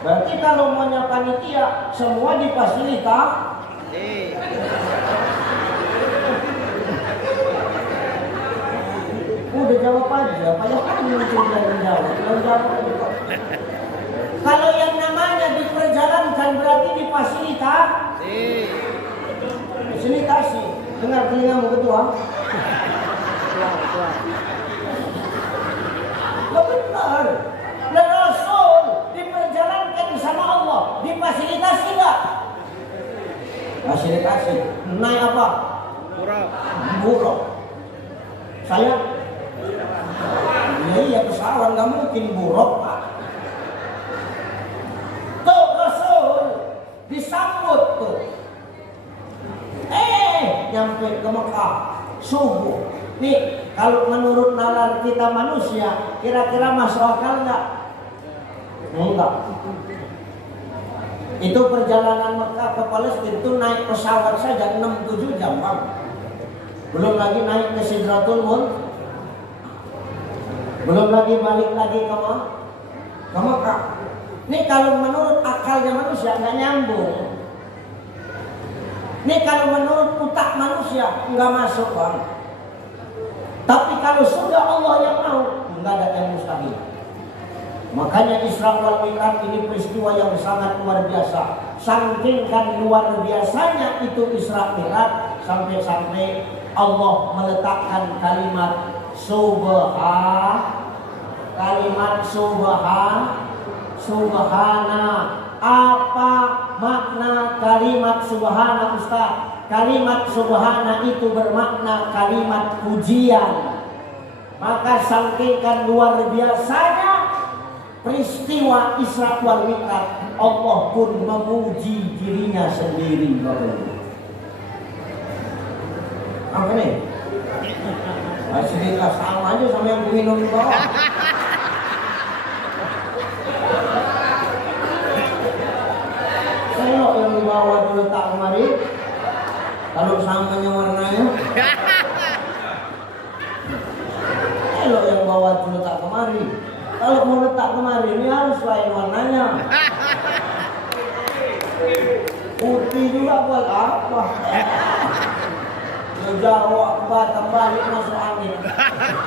Berarti kalau maunya panitia, semua difasilitasi. Udah jawab aja, payah kan muncul dari jawab aja. Kalau yang namanya diperjalankan berarti fasilitasi. Dengar telingamu, Ketua. Benar. Dan Rasul diperjalankan sama Allah, difasilitasi enggak? Fasilitasi. Naik apa? Buruk. Saya iya pesawat nggak mungkin buruk Pak. Tuh Rasul disambut tuh. Nyampe ke Mekah subuh. Nih kalau menurut nalar kita manusia, kira-kira masuk akal nggak? Enggak. Itu perjalanan Mekah ke Palestina itu naik pesawat saja 6-7 jam Bang. Belum lagi naik ke Sidratul Muntaha. Belum lagi balik lagi ke Mekah. Ini kalau menurut akalnya manusia nggak nyambung. Ini kalau menurut otak manusia nggak masuk Bang. Tapi kalau sudah Allah yang mau, nggak ada yang mustahil. Makanya Isra wal Mi'raj ini peristiwa yang sangat luar biasa. Saking kan luar biasanya itu Isra Mi'raj sampai-sampai Allah meletakkan kalimat subhana. Apa makna kalimat subhana Ustaz? Kalimat subhana itu bermakna kalimat pujian. Maka saking luar biasanya peristiwa Isra wal Mi'raj, Allah pun memuji dirinya sendiri. Apa nih? Sedikit sama aja sama yang minum di bawah. Elok yang di bawah diletak kemari. Kalau samanya warnanya. Elok yang bawah diletak kemari. Kalau mau letak kemari ini harus lain warnanya. Putih juga buat apa? Jawa Batam balik masuk angin.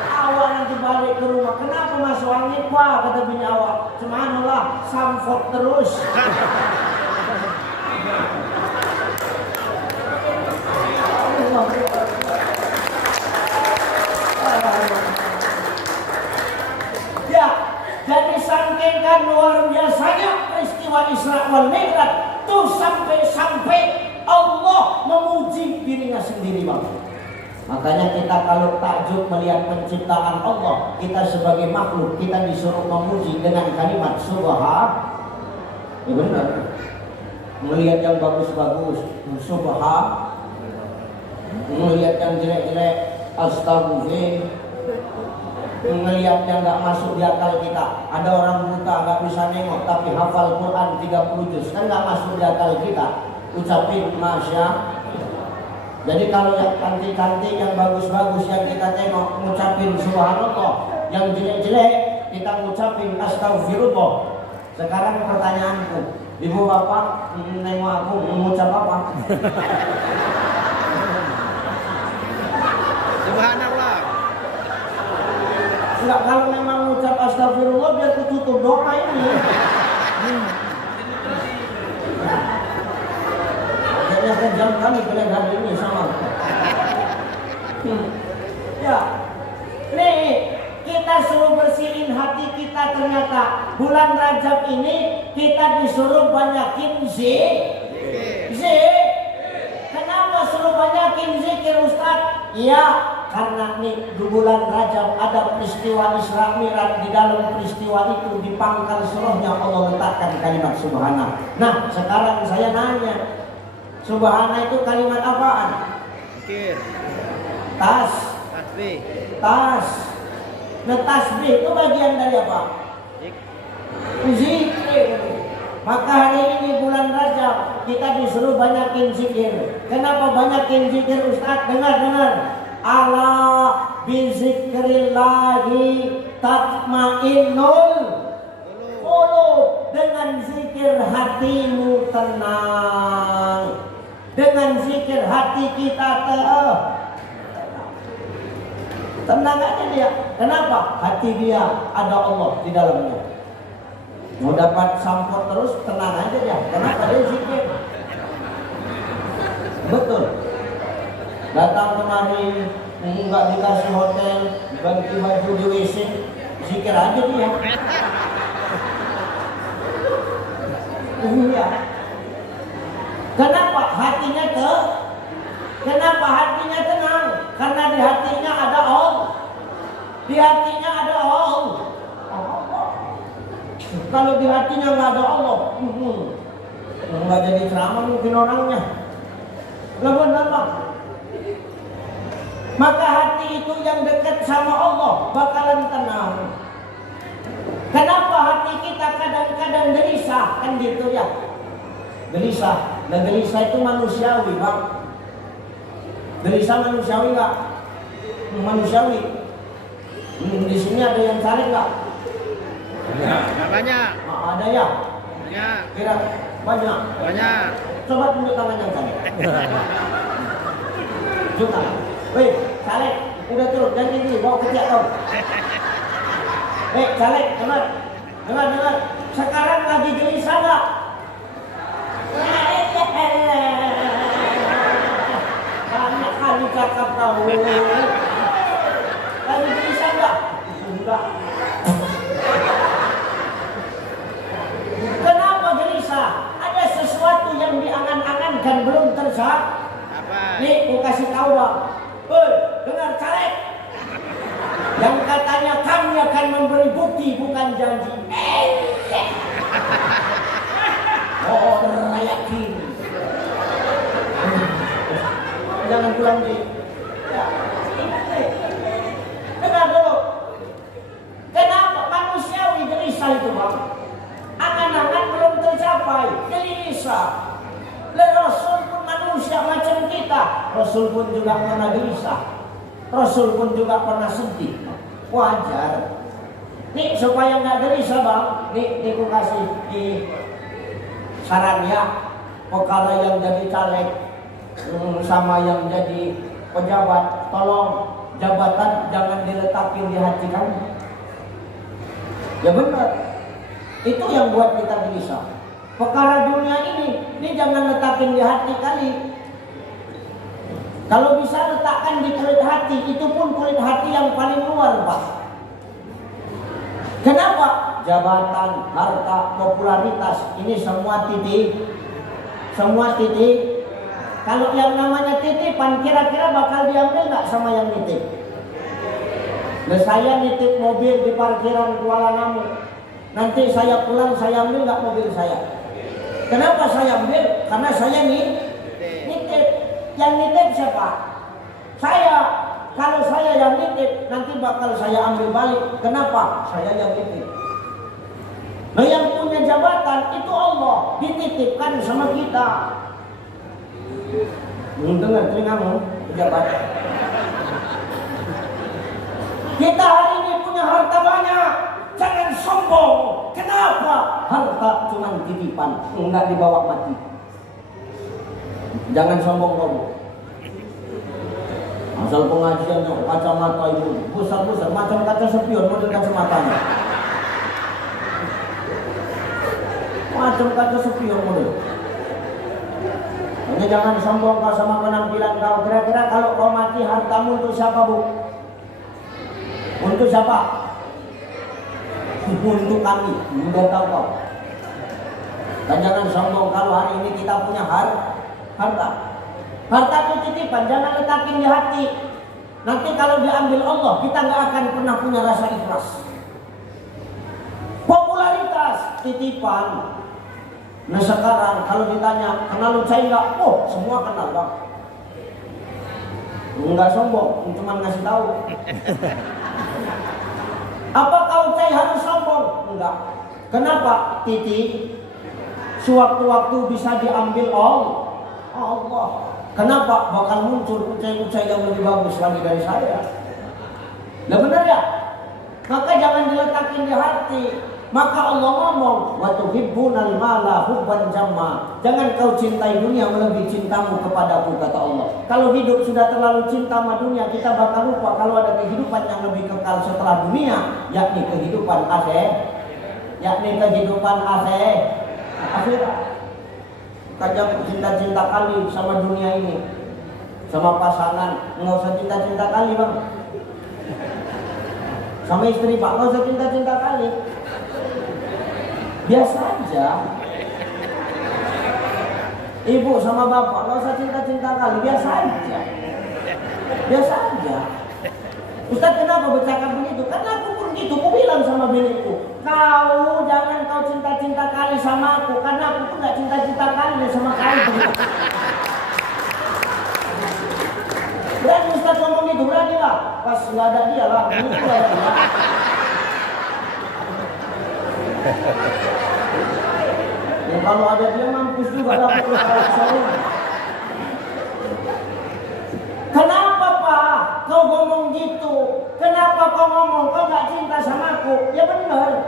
Awak nanti balik ke rumah. Kenapa masuk angin Pak? Kata bini awak. Subhanallah, samfot terus. Ya, jadi saking kan luar biasanya peristiwa Isra wal Mi'raj tuh sampai Allah memuji dirinya sendiri Bang. Makanya kita kalau takjub melihat penciptaan Allah, kita sebagai makhluk kita disuruh memuji dengan kalimat subhan. Ya benar. Melihat yang bagus-bagus subhan, melihat yang jelek-jelek astagfirullah, melihat yang nggak masuk di akal kita. Ada orang buta nggak bisa nengok tapi hafal Quran 30 juz, kan nggak masuk di akal kita. Ucapin masya. Jadi kalau yang cantik-cantik, yang bagus-bagus yang kita tengok, ngucapin subhanallah. Yang jelek-jelek kita ngucapin astagfirullah. Sekarang pertanyaanku, ibu bapak nengok aku mengucap apa? Subhanallah. Enggak, kalau memang ngucap astagfirullah biar tutup doa ini. Kayaknya kejam kali kalian hari ini sama. Ya, nih kita suruh bersihin hati kita. Ternyata bulan Rajab ini kita disuruh banyakin zikir. Kenapa suruh banyakin zikir Ustaz? Iya, karena nih di bulan Rajab ada peristiwa Isra Mi'raj. Di dalam peristiwa itu di pangkal surahnya Allah letakkan kalimat subhana. Nah, sekarang saya nanya, subhana itu kalimat apaan? Zikir. Tasbih. Nah, tasbih itu bagian dari apa? Zikir. Maka hari ini bulan Rajab kita disuruh banyakin zikir. Kenapa banyakin zikir Ustaz? Dengar. Ala bizikrillahi tatmainnul qulub. Dengan zikir hatimu tenang. Dengan zikir hati kita tenang aja dia. Kenapa? Hati dia ada Allah di dalamnya. Mau dapat sampot terus, tenang aja dia. Kenapa dia zikir? Betul. Datang kemari, nggak dikasih hotel, ganti baju di WC, zikir aja dia. Iya. Kenapa? Hatinya Kenapa hatinya tenang? Karena di hatinya ada Allah. Di hatinya ada Allah. Kalau di hatinya nggak ada Allah, nggak jadi ceramah mungkin orangnya. Nggak benar, Bang. Maka hati itu yang dekat sama Allah bakalan tenang. Kenapa hati kita kadang-kadang gelisah? Kan gitu ya. Gelisah. Dan gelisah itu manusiawi, Bang. Gelisah manusiawi nggak? Manusiawi. Di sini ada yang cari nggak? Banyak. Ada ya? Banyak. Kira banyak. Banyak. Coba tunjuk tangan yang cari. Tunjuk tangan. Wih, caleg, udah turun dan ini bawa ketiak kau. Caleg, dengar. Sekarang lagi gelisah nggak? Banyak kali cakap kau. Lagi gelisah nggak? Enggak. Kenapa gelisah? Ada sesuatu yang diangan-angankan belum tercapai. Apa? Nih, aku kasih tahu, Bang. Hei, dengar caleg. Yang katanya kami akan memberi bukti bukan janji. Oh, yakin. Jangan pulang di. Ya. Dengar dulu. Kenapa manusiawi gelisah itu, Bang? Angan-angan belum tercapai, gelisah. Rasul pun manusia macam kita. Rasul pun juga pernah gelisah. Rasul pun juga pernah sedih. Wajar. Nih supaya nggak gelisah, Bang. Nih aku kasih di saran ya. Kalau yang jadi caleg sama yang jadi pejabat, tolong jabatan jangan diletakin di hati kamu. Ya benar. Itu yang buat kita gelisah. Perkara dunia ini jangan letakin di hati kali. Kalau bisa letakkan di kulit hati, itu pun kulit hati yang paling luar, Pak. Kenapa? Jabatan, harta, popularitas, ini semua titik. Semua titik. Kalau yang namanya titipan, kira-kira bakal diambil nggak sama yang nitip? Nah, saya nitip mobil di parkiran Kuala Namu. Nanti saya pulang, saya ambil nggak mobil saya? Kenapa saya ambil? Karena saya nitip. Yang nitip siapa? Saya. Kalau saya yang nitip, nanti bakal saya ambil balik. Kenapa? Saya yang nitip. Nah, yang punya jabatan itu Allah, dititipkan sama kita. Dengar telingamu, pejabat. Kita hari ini punya harta banyak. Jangan sombong. Kenapa? Harta cuma titipan, enggak dibawa mati. Jangan sombong kamu. Asal pengajiannya kacamata itu besar-besar macam kaca spion model kacamatanya. Macam kaca spion model. Hanya jangan sombong kau sama penampilan kau. Kira-kira kalau kau mati hartamu untuk siapa, Bu? Untuk siapa? Untuk kami, udah tahu kau. Dan jangan sombong kalau hari ini kita punya harta. Harta itu titipan, jangan letakin di hati. Nanti kalau diambil Allah, kita nggak akan pernah punya rasa ikhlas. Popularitas titipan. Nah sekarang kalau ditanya kenal Ucai nggak? Oh semua kenal, Bang. Enggak sombong, cuma ngasih tahu. Apakah Ucai harus sombong? Enggak. Kenapa? Titik. Sewaktu-waktu bisa diambil Allah. Kenapa? Bakal muncul Ucai-Ucai yang lebih bagus lagi dari saya. Nah benar ya? Maka jangan diletakin di hati. Maka Allah ngomong, wa tuhibbunal mala hubban jamma. Jangan kau cintai dunia melebihi cintamu kepadaku, kata Allah. Kalau hidup sudah terlalu cinta sama dunia, kita bakal lupa kalau ada kehidupan yang lebih kekal setelah dunia, yakni kehidupan akhirat. Kajang cinta-cinta kali sama dunia ini, sama pasangan, nggak usah cinta-cinta kali, Bang. Sama istri, Pak, nggak usah cinta-cinta kali. Biasa aja. Ibu sama bapak nggak usah cinta-cinta kali, biasa aja. Biasa aja. Ustaz kenapa bercakap begitu? Karena aku pun gitu, aku bilang sama biniku, kau jangan kau cinta-cinta kali sama aku, karena aku pun nggak cinta-cinta kali sama kau. Berani Ustaz ngomong gitu, berani lah. Pas nggak ada dia lah, ini nggak ada dia. Ya, kalau ada dia mampus juga dapat saya. Kenapa Pak? Kau ngomong gitu? Kenapa kau ngomong kau nggak cinta sama aku? Ya benar.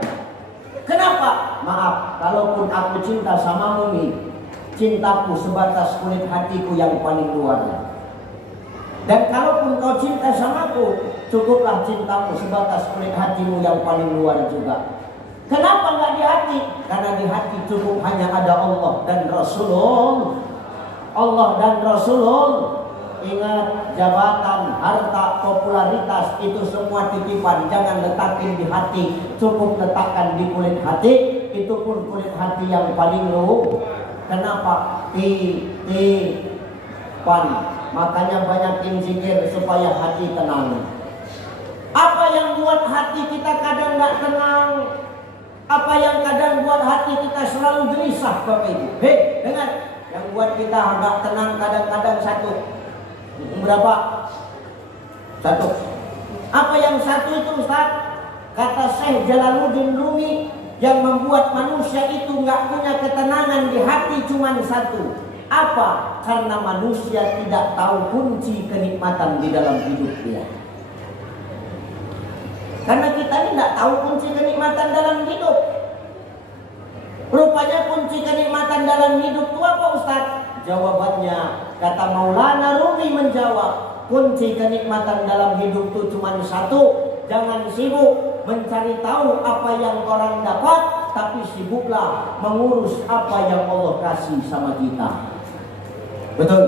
Kenapa? Maaf, kalaupun aku cinta samamu nih, cintaku sebatas kulit hatiku yang paling luar. Dan kalaupun kau cinta samaku, cukuplah cintamu sebatas kulit hatimu yang paling luar juga. Kenapa nggak di hati? Karena di hati cukup hanya ada Allah dan Rasulullah. Allah dan Rasulullah. Ingat, jabatan, harta, popularitas itu semua titipan. Jangan letakin di hati, cukup letakkan di kulit hati. Itu pun kulit hati yang paling luar. Kenapa? Titipan. Makanya banyakin zikir supaya hati tenang. Apa yang buat hati kita kadang nggak tenang? Apa yang kadang buat hati kita selalu gelisah, Bapak Ibu? Hei, dengar. Yang buat kita nggak tenang kadang-kadang satu. Berapa? Satu. Apa yang satu itu, Ustaz? Kata Syekh Jalaluddin Rumi, yang membuat manusia itu nggak punya ketenangan di hati cuma satu. Apa? Karena manusia tidak tahu kunci kenikmatan di dalam hidup dia. Karena kita ini tidak tahu kunci kenikmatan dalam hidup. Rupanya kunci kenikmatan dalam hidup itu apa, Ustaz? Jawabannya, kata Maulana Rumi menjawab, kunci kenikmatan dalam hidup itu cuma satu. Jangan sibuk mencari tahu apa yang orang dapat, tapi sibuklah mengurus apa yang Allah kasih sama kita. Betul?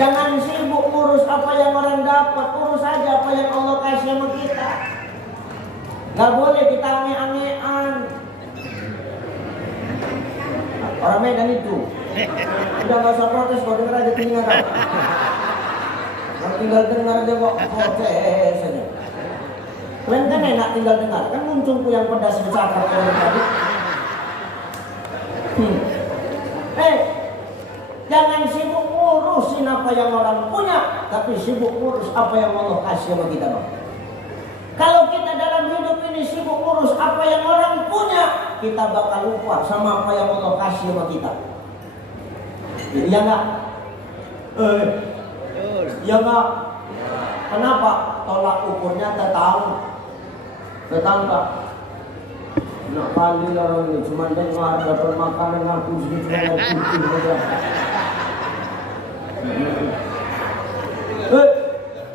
Jangan sibuk ngurus apa yang orang dapat, urus saja apa yang Allah kasih sama kita. Gak boleh kita aneh-anehan. Orang Medan itu udah gak usah protes, kau dengar aja telinga kau. Kalau tinggal dengar aja kok protes saja. Kalian kan enak tinggal dengar, kan muncungku yang pedas bercakap dari tadi. Jangan sibuk ngurusin apa yang orang punya, tapi sibuk ngurus apa yang Allah kasih sama kita, Bang. Kalau kita dalam hidup ini sibuk ngurus apa yang orang punya, kita bakal lupa sama apa yang Allah kasih sama kita. Iya enggak? Iya enggak? Kenapa? Tolak ukurnya tetangga. Nak kali orang ini cuma dengar dapat makanan aku sedikit putih saja.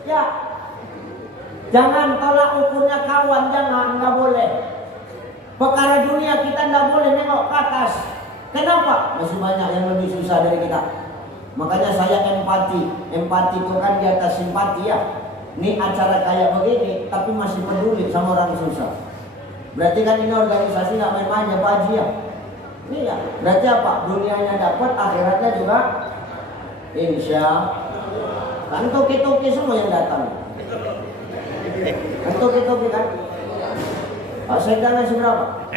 Ya, jangan tolak ukurnya kawan, jangan, nggak boleh. Perkara dunia kita nggak boleh nengok ke atas. Kenapa? Masih banyak yang lebih susah dari kita. Makanya saya empati itu kan di atas simpati ya. Ini acara kayak begini, tapi masih peduli sama orang susah. Berarti kan ini organisasi nggak main-main ya Pak Haji ya. Iya. Berarti apa? Dunianya dapat, akhiratnya juga. Insya kan toki-toki semua yang datang. Kan toki-toki kan. Pak Sekda ngasih berapa?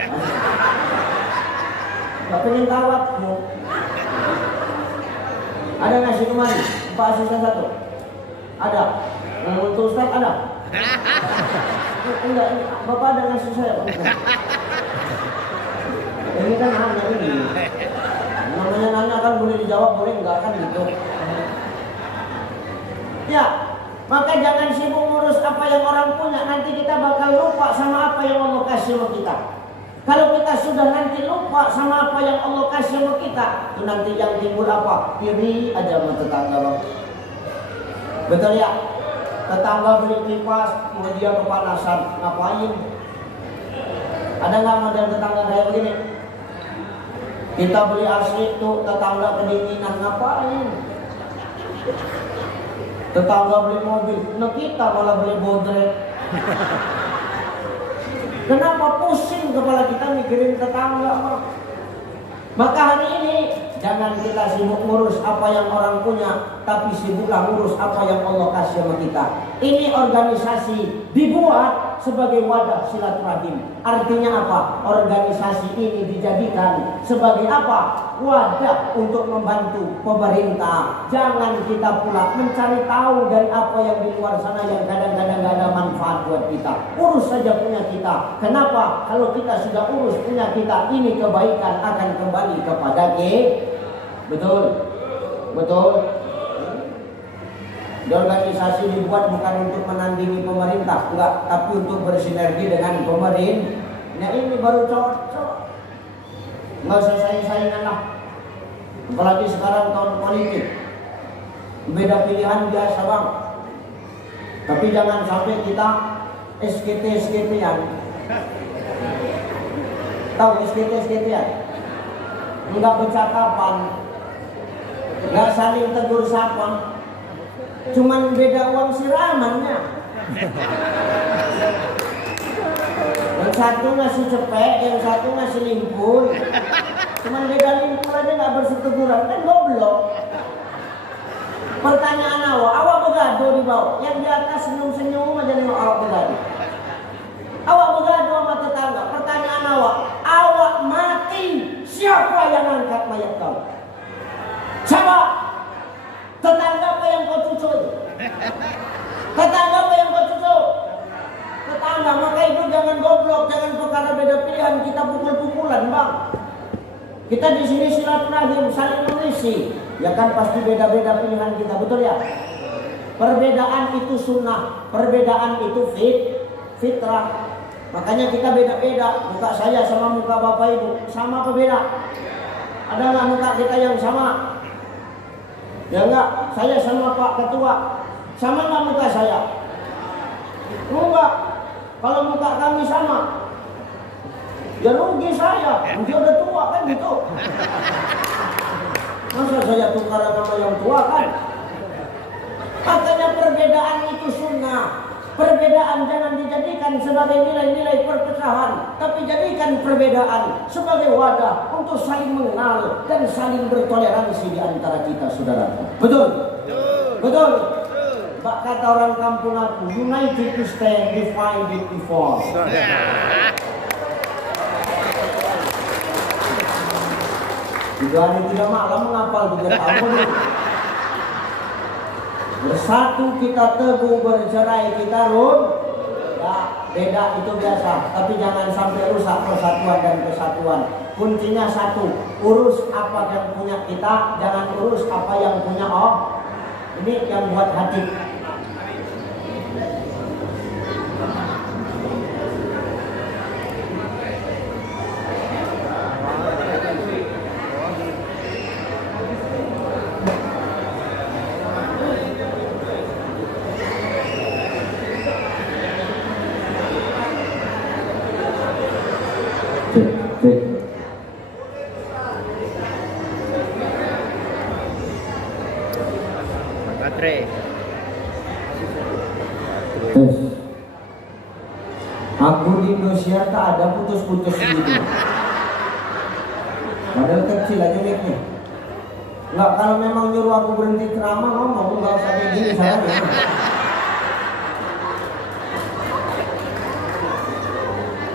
Gak pengen tawakmu. Ada ngasih kemari? Pak Asisten 1? Ada. Untuk Ustaz ada? Enggak, Bapak ada ngasih saya Pak. Ini kan hanya ini. Namanya nanya kan boleh dijawab, boleh enggak kan gitu. Ya, maka jangan sibuk ngurus apa yang orang punya, nanti kita bakal lupa sama apa yang Allah kasih sama kita. Kalau kita sudah nanti lupa sama apa yang Allah kasih sama kita, itu nanti yang timbul apa? Iri aja sama tetangga, Bang. Betul ya? Tetangga beli kipas, dia kepanasan, ngapain? Ada nggak model tetangga kayak begini? Kita beli asli tuh, tetangga kedinginan, ngapain? Tetangga beli mobil, nah kita malah beli bodrek. Kenapa pusing kepala kita mikirin tetangga, Bang? Maka hari ini jangan kita sibuk ngurus apa yang orang punya, tapi sibuklah ngurus apa yang Allah kasih sama kita. Ini organisasi dibuat sebagai wadah silaturahim. Artinya apa? Organisasi ini dijadikan sebagai apa? Wadah untuk membantu pemerintah. Jangan kita pula mencari tahu dari apa yang di luar sana yang kadang-kadang gak ada manfaat buat kita. Urus saja punya kita. Kenapa? Kalau kita sudah urus punya kita, ini kebaikan akan kembali kepada kita. Betul? Betul? Organisasi dibuat bukan untuk menandingi pemerintah, enggak, tapi untuk bersinergi dengan pemerintah. Nah ini baru cocok. Nggak usah saing-saingan lah. Apalagi sekarang tahun politik. Beda pilihan biasa bang. Tapi jangan sampai kita SKT-SKT-an. Tahu SKT-SKT-an? Enggak bercakapan, enggak saling tegur sapa. Cuman beda uang siramannya. Yang satu ngasih cepek, yang satu ngasih limpul. Cuman beda limpul aja nggak berseteguran, kan goblok. Pertanyaan awak begado di bawah. Yang di atas senyum-senyum aja nengok awak begado. Awak begado sama tetangga. Pertanyaan awak mati, siapa yang angkat mayat kau? Siapa? Tetangga apa yang kau cucu? Tetangga apa yang kau cucu? Tetangga, maka itu jangan goblok, jangan perkara beda pilihan kita pukul-pukulan bang. Kita di sini silaturahim, saling mengisi. Ya kan pasti beda-beda pilihan kita, betul ya? Perbedaan itu sunnah, perbedaan itu fitrah. Makanya kita beda-beda. Muka saya sama muka bapak ibu sama apa beda? Ada nggak muka kita yang sama? Ya enggak, saya sama Pak Ketua. Sama nggak muka saya? Enggak. Kalau muka kami sama, ya rugi saya. Dia udah tua kan gitu. Masa saya tukar sama yang tua kan? Makanya perbedaan itu sunnah. Perbedaan jangan dijadikan sebagai nilai-nilai perpecahan, tapi jadikan perbedaan sebagai wadah untuk saling mengenal dan saling bertoleransi di antara kita, saudara. Betul? Betul. Bak kata orang kampung aku, united to stand, divided to fall. Tiga hari tiga malam menghafal juga tahu. Bersatu kita teguh, bercerai kita ya, beda itu biasa. Tapi jangan sampai rusak persatuan dan kesatuan. Kuncinya satu, urus apa yang punya kita, jangan urus apa yang punya Allah. Ini yang buat hati. Aku di Indonesia tak ada putus-putus gitu. Padahal kecil aja mic-nya. Enggak, kalau memang nyuruh aku berhenti ceramah ngomong, enggak usah kayak gini saya.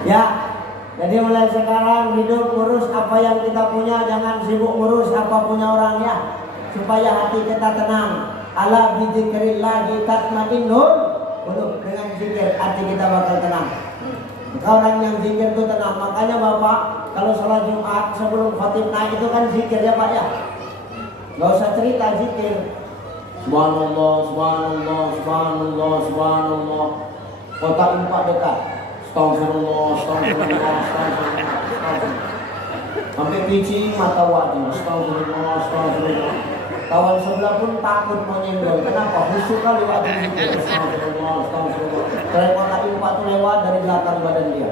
Ya, jadi mulai sekarang hidup ngurus apa yang kita punya, jangan sibuk ngurus apa punya orang ya. Supaya hati kita tenang. Ala bidzikrillahi tatmainnul qulub. Dengan zikir hati kita bakal tenang. Maka orang yang zikir itu tenang. Makanya Bapak kalau sholat Jumat sebelum khatib naik itu kan zikir ya Pak ya. Gak usah cerita zikir. Subhanallah, subhanallah, subhanallah, subhanallah. Kota 4 dekat. Astagfirullah, astagfirullah, astagfirullah. Sampai pici mata wajah. Astagfirullah, astagfirullah. Kawan sebelah pun takut mau nyenggol. Kenapa? Khusyuk kali waktu zikir. Astagfirullah, astagfirullah. Kota 4 itu lewat dari belakang badan dia.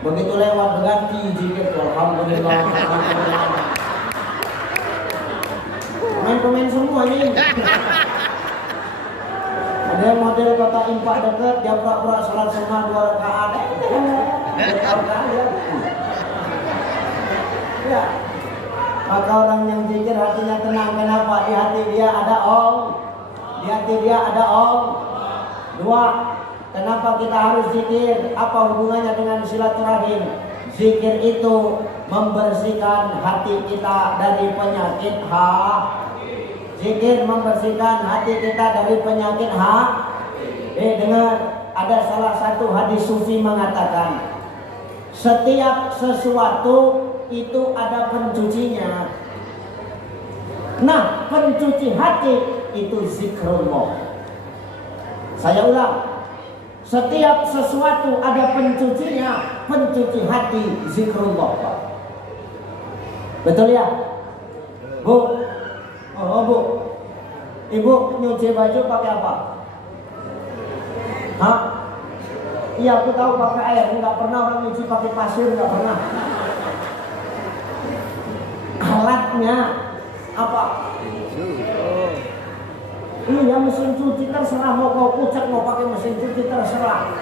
Begitu lewat berganti zikir. Alhamdulillah, alhamdulillah. Pemain-pemain semua ini. Ada yang model kota 4 dekat, dia pura-pura salat sunnah 2 rakaat. Ya. Maka orang yang zikir hatinya tenang. Kenapa? Di hati dia ada Om. Di hati dia ada Om. Dua, kenapa kita harus zikir? Apa hubungannya dengan silaturahim? Zikir itu membersihkan hati kita dari penyakit Zikir membersihkan hati kita dari penyakit dengar, ada salah satu hadis sufi mengatakan, setiap sesuatu itu ada pencucinya. Nah, pencuci hati itu zikrullah. Saya ulang, setiap sesuatu ada pencucinya, pencuci hati zikrullah. Betul ya? Bu? Oh bu, ibu nyuci baju pakai apa? Hah? Iya aku tahu pakai air, nggak pernah orang nyuci pakai pasir, nggak pernah. Alatnya apa? Iya mesin cuci terserah, mau kau pucat mau pakai mesin cuci terserah.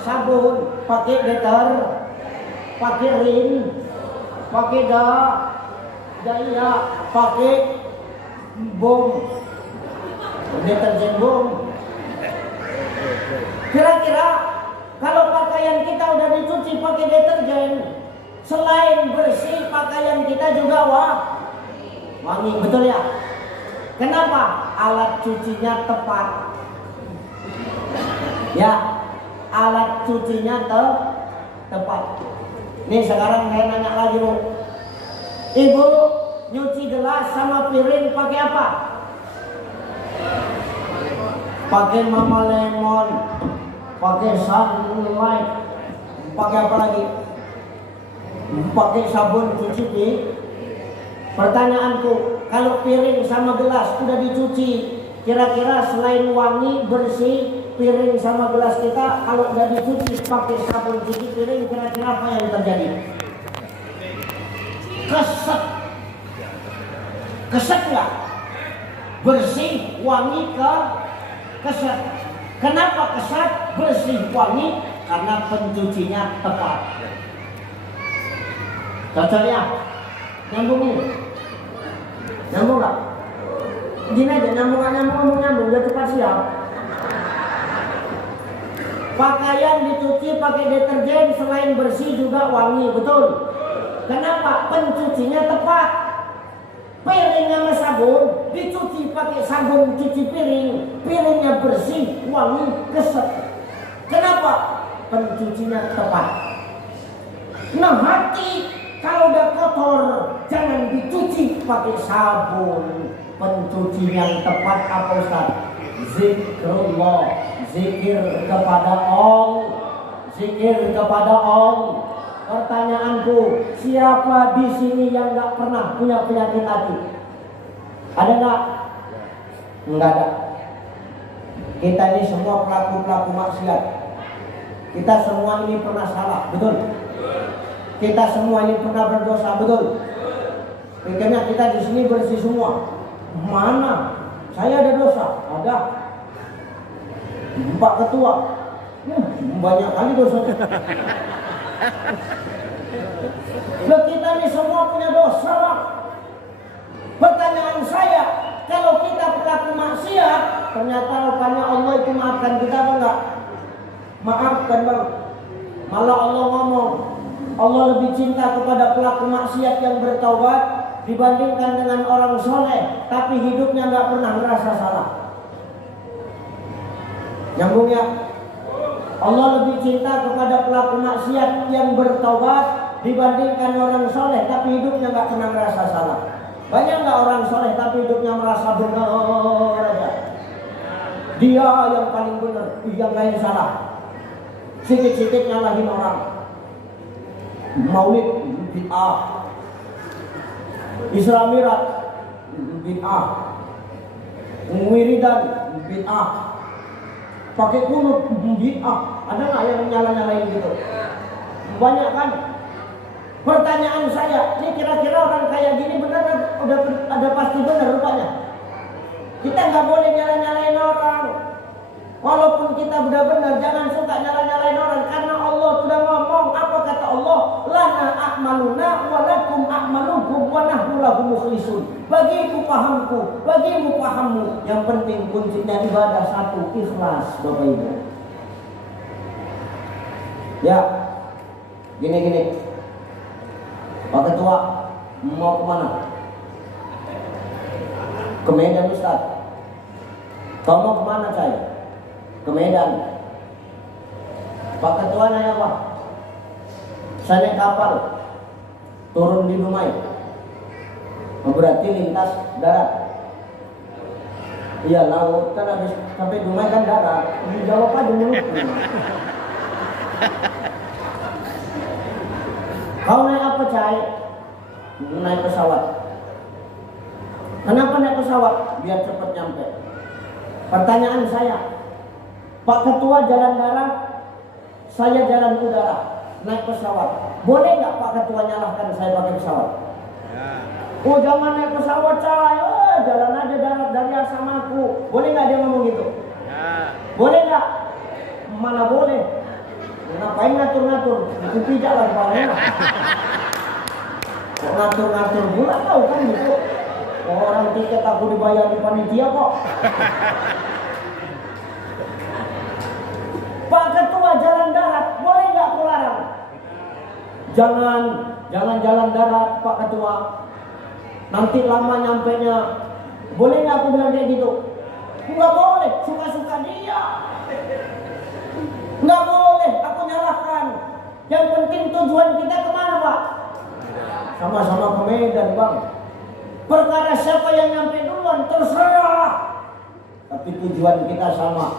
Sabun, pakai deter, pakai rin, pakai daya, pakai bom, deterjen bom. Kira-kira kalau pakaian kita udah dicuci pakai deterjen, selain bersih pakaian kita juga wangi, betul ya? Kenapa? Alat cucinya tepat. Ya, alat cucinya tepat. Nih sekarang saya nanya lagi bu, ibu nyuci gelas sama piring pakai apa? Pakai Mama Lemon, pakai Sunlight, pakai apa lagi? Pakai sabun cuci piring. Pertanyaanku, kalau piring sama gelas udah dicuci, kira-kira selain wangi bersih, piring sama gelas kita kalau udah dicuci pakai sabun cuci piring, kira-kira apa yang terjadi? Keset nggak? Bersih, wangi, keset. Kenapa keset, bersih, wangi? Karena pencucinya tepat. Cocok ya? Nyambung ini? Nyambung nggak? Gini aja, nyambung, udah tepat siap. Pakaian dicuci pakai deterjen, selain bersih juga wangi, betul? Kenapa? Pencucinya tepat. Piring sama sabun dicuci pakai sabun cuci piring, piringnya bersih, wangi, keset. Kenapa? Pencucinya tepat. Nah hati kalau udah kotor jangan dicuci pakai sabun. Pencuci yang tepat apa Ustaz? Zikrullah, zikir kepada Allah, zikir kepada Allah. Pertanyaanku, siapa di sini yang nggak pernah punya penyakit hati? Ada nggak? Nggak ada. Kita ini semua pelaku maksiat. Kita semua ini pernah salah, betul? Kita semua ini pernah berdosa, betul? Pikirnya kita di sini bersih semua. Mana? Saya ada dosa? Ada. Pak Ketua, banyak kali dosanya. Kita ini semua punya dosa bang. Pertanyaan saya, kalau kita pelaku maksiat, ternyata rupanya Allah itu maafkan kita apa enggak? Maafkan bang. Malah Allah ngomong, Allah lebih cinta kepada pelaku maksiat yang bertaubat dibandingkan dengan orang soleh tapi hidupnya nggak pernah merasa salah. Nyambung ya? Allah lebih cinta kepada pelaku maksiat yang bertaubat dibandingkan orang soleh tapi hidupnya nggak pernah merasa salah. Banyak nggak orang soleh tapi hidupnya merasa benar aja. Dia yang paling benar, yang lain salah. Sikit-sikit nyalahin orang. Maulid bid'ah, Isra Mi'raj bid'ah, wiridan bid'ah, pakai kunut bid'ah. Ada nggak yang nyala-nyalain gitu? Banyak kan? Pertanyaan saya, ini kira-kira orang kayak gini benar udah ada pasti benar rupanya. Kita nggak boleh nyala-nyalain orang. Walaupun kita udah benar, jangan suka nyala-nyalain orang karena Allah sudah ngomong. Apa kata Allah? Lana a'maluna wa lakum a'malukum wa nahnu lahu mukhlisun. Bagiku pahamku, bagimu pahammu. Yang penting kuncinya ibadah satu, ikhlas, Bapak Ibu. Ya, gini. Pak Ketua mau kemana? Ke Medan, Ustaz. Kau mau kemana, saya? Ke Medan. Pak Ketua nanya apa? Saya naik kapal, turun di Dumai. Berarti lintas darat. Iya, laut kan habis sampai Dumai kan darat. Dijawab aja mulutku. Kau naik apa, Cai? Naik pesawat. Kenapa naik pesawat? Biar cepat nyampe. Pertanyaan saya, Pak Ketua jalan darat, saya jalan udara, naik pesawat. Boleh nggak Pak Ketua nyalahkan saya pakai pesawat? Oh, jangan naik pesawat, Cai. Jalan aja darat dari asramaku. Boleh nggak dia ngomong gitu? Boleh nggak? Mana boleh? Ngapain ngatur-ngatur? Itu pijak lah kepalanya. Kok ngatur-ngatur pula tahu kan gitu? Orang tiket aku dibayar di panitia kok. Pak Ketua jalan darat, boleh nggak aku larang? Jangan jalan darat, Pak Ketua. Nanti lama nyampenya. Boleh nggak aku bilang kayak gitu? Nggak boleh, suka-suka dia. Nggak boleh, aku nyalahkan. Yang penting tujuan kita kemana, Pak? Sama-sama ke Medan, Bang. Perkara siapa yang nyampe duluan terserah. Tapi tujuan kita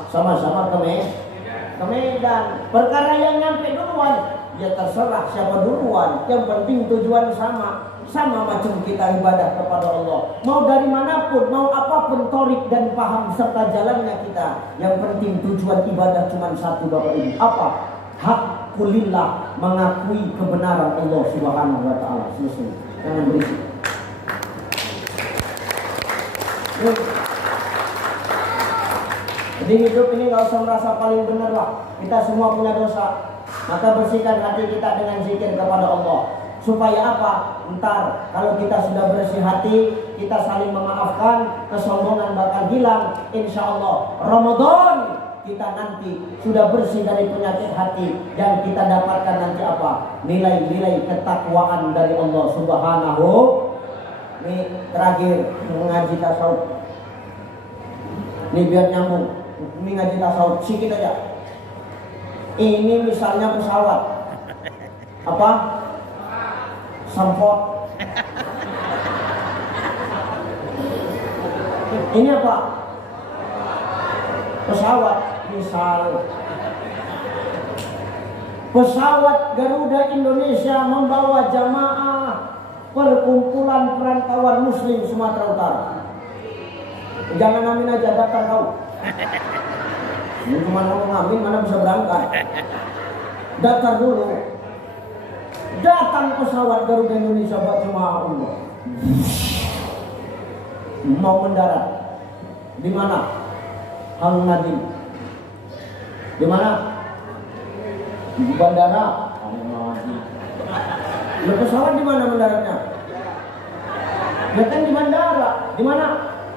sama-sama ke Medan. Perkara yang nyampe duluan, ya terserah siapa duluan. Yang penting tujuan sama macam kita ibadah kepada Allah. Mau dari manapun, mau apapun torik dan paham serta jalannya kita. Yang penting tujuan ibadah cuma satu, Bapak Ibu. Apa? Haqqulillah, mengakui kebenaran Allah Subhanahu wa taala. Selesai. Jangan berisik. Jadi hidup ini nggak usah merasa paling benar lah. Kita semua punya dosa. Maka bersihkan hati kita dengan zikir kepada Allah. Supaya apa? Ntar kalau kita sudah bersih hati, kita saling memaafkan, kesombongan bakal hilang. Insya Allah Ramadan kita nanti sudah bersih dari penyakit hati, dan kita dapatkan nanti apa? Nilai-nilai ketakwaan dari Allah Subhanahu. Ini terakhir mengaji tasawuf. Ini biar nyambung. Ini ngaji tasawuf sedikit aja. Ini misalnya pesawat. Apa? Sampot. Ini apa? Pesawat. Misal pesawat Garuda Indonesia membawa jamaah perkumpulan perantauan Muslim Sumatera Utara. Jangan amin aja, daftar kau. Ini cuma ngomong amin, mana bisa berangkat. Daftar dulu. Datang pesawat Garuda Indonesia buat jemaah Allah. Mau mendarat. Di mana? Hang Nadim. Di mana? Di bandara. Lah pesawat di mana mendaratnya? Ya kan di bandara. Di mana?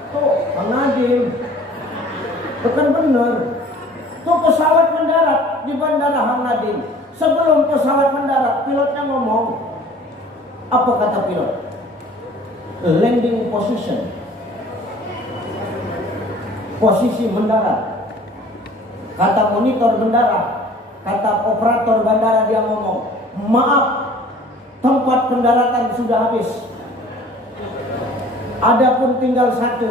Tuh, Hang Nadim. Bukan benar. Tuh pesawat mendarat di bandara Hang Nadim. Sebelum pesawat mendarat, pilotnya ngomong. Apa kata pilot? Landing position. Posisi mendarat. Kata monitor bandara, kata operator bandara dia ngomong, maaf, tempat pendaratan sudah habis. Adapun tinggal satu,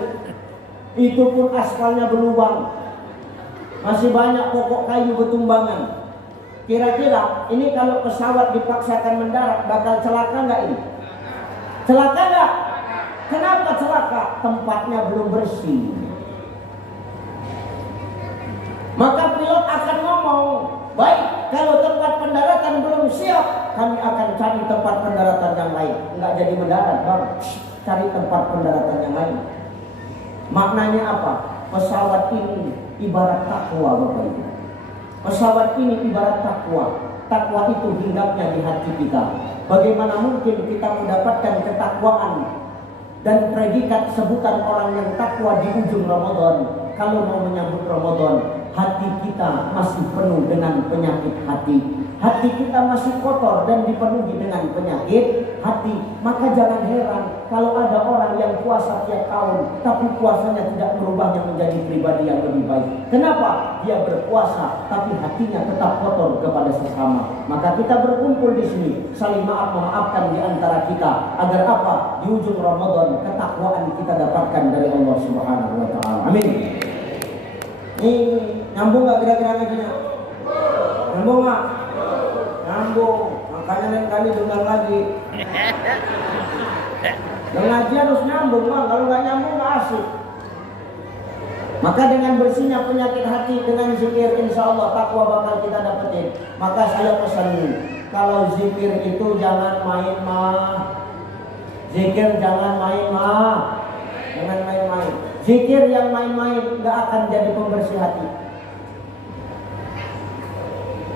itu pun aspalnya berlubang. Masih banyak pokok kayu bertumbangan. Kira-kira ini kalau pesawat dipaksakan mendarat bakal celaka nggak ini? Celaka nggak? Kenapa celaka? Tempatnya belum bersih. Maka pilot akan ngomong, baik, kalau tempat pendaratan belum siap, kami akan cari tempat pendaratan yang lain. Nggak jadi mendarat, Bang. Cari tempat pendaratan yang lain. Maknanya apa? Pesawat ini ibarat takwa, Bapak Ibu. Pesawat ini ibarat takwa. takwa itu hinggapnya di hati kita. Bagaimana mungkin kita mendapatkan ketakwaan dan predikat sebutan orang yang takwa di ujung Ramadan, kalau mau menyambut Ramadan hati kita masih penuh dengan penyakit hati, hati kita masih kotor dan dipenuhi dengan penyakit hati. Maka jangan heran kalau ada orang yang puasa tiap tahun tapi puasanya tidak merubahnya menjadi pribadi yang lebih baik. Kenapa? Dia berpuasa tapi hatinya tetap kotor kepada sesama. Maka kita berkumpul di sini saling maaf memaafkan di antara kita, agar apa? Di ujung Ramadan ketakwaan kita dapatkan dari Allah Subhanahu wa taala. Amin. Ini nyambung gak kira-kira ngajinya? Nyambung gak? Nyambung. Makanya lain kali dengar lagi. Dan ngaji harus nyambung bang. Kalau gak nyambung gak asik. Maka dengan bersihnya penyakit hati dengan zikir, insya Allah takwa bakal kita dapetin. Maka saya pesan ini, kalau zikir itu jangan main mah. Zikir jangan main mah. Jangan main-main. Zikir yang main-main gak akan jadi pembersih hati.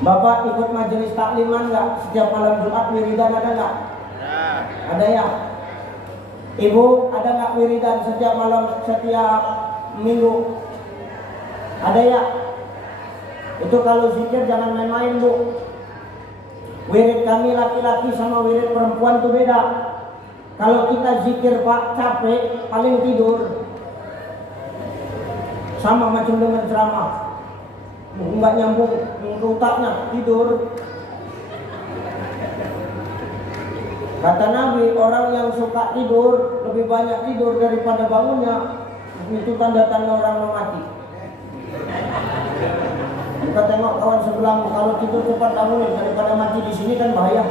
Bapak ikut majelis takliman gak? Setiap malam Jumat wiridan ada gak? Ada ya? Ibu ada gak wiridan setiap malam, setiap minggu? Ada ya? Itu kalau zikir jangan main-main bu. Wirid kami laki-laki sama wirid perempuan itu beda. Kalau kita zikir pak capek paling tidur. Sama macam dengan ceramah, nggak nyambung ke otaknya, tidur. Kata Nabi, orang yang suka tidur lebih banyak tidur daripada bangunnya. Itu tanda-tanda orang mau mati. Kita tengok kawan sebelahmu, kalau tidur cepat bangunin daripada mati di sini kan bahaya.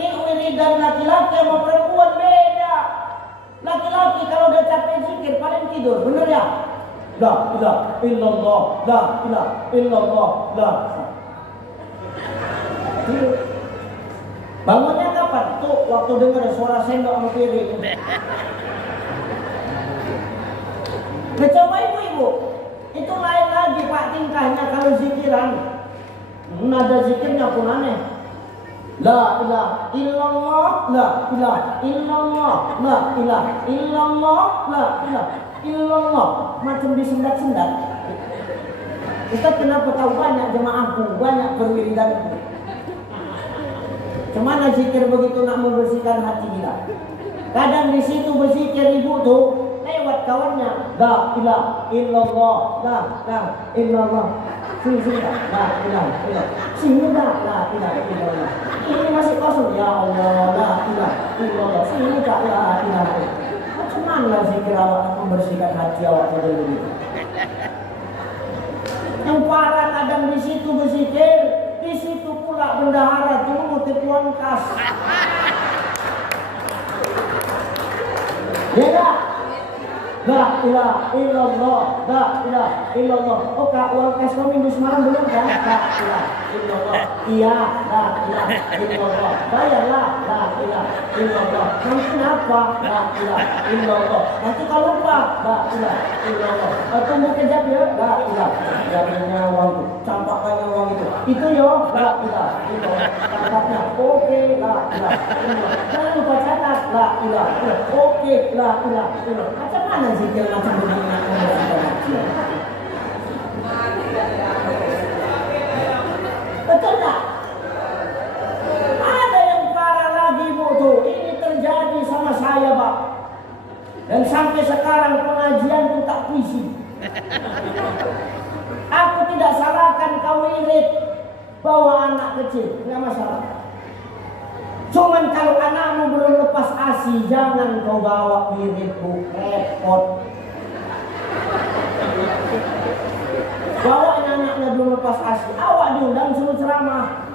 Ini wiridan laki-laki sama perempuan beda. Laki-laki kalau udah capek zikir paling tidur, bener ya? La ilaha illallah, la ilaha illallah, la. Bangunnya kapan? Tuh waktu dengar suara sendok sama piring. Coba ibu-ibu, itu lain lagi pak tingkahnya kalau zikiran. Nada zikirnya pun aneh. La ilaha illallah, la ilaha illallah, la ilaha illallah, la ilaha illallah. Macam disendat-sendat. Ustaz kenapa tahu banyak jemaahku, banyak perwiridanku? Cemana zikir begitu nak membersihkan hati kita? Kadang di situ berzikir ibu tuh lewat kawannya. La ilaha illallah, la ilaha illallah. Sini la ilaha illallah. Sini la ilaha illallah. Ini masih kosong, ya Allah, la ilaha illallah. Sini la ilaha illallah. Macam mana zikir awak membersihkan hati awak pada begitu? Yang parah kadang di situ berzikir, di situ pula bendahara tunggu tipuan kas. Ya. La ilaha illallah, la ilaha illallah. Oh kak, uang kas kau minggu semalam belum kan? La ilaha illallah. Iya, la ilaha illallah. Bayarlah, la ilaha illallah. Nanti apa? La ilaha illallah. Nanti kalau lupa, la ilaha illallah. Tunggu kejap ya, la ilaha. Jadinya uang itu, campakkannya uang itu. Itu yo, la ilaha illallah. Campaknya, oke, la ilaha illallah. Jangan lupa catat, la ilaha illallah. Oke, la ilaha illallah. Macam mana zikir macam begini nak membersihkan hati? Betul tak? Ada yang parah lagi bu tuh. Ini terjadi sama saya pak. Dan sampai sekarang pengajian itu tak puisi. Aku tidak salahkan kau wirid bawa anak kecil, nggak masalah. Cuman kalau anakmu belum lepas ASI, jangan kau bawa wirid bu, repot. Bawa anaknya belum lepas ASI, awak diundang suruh ceramah.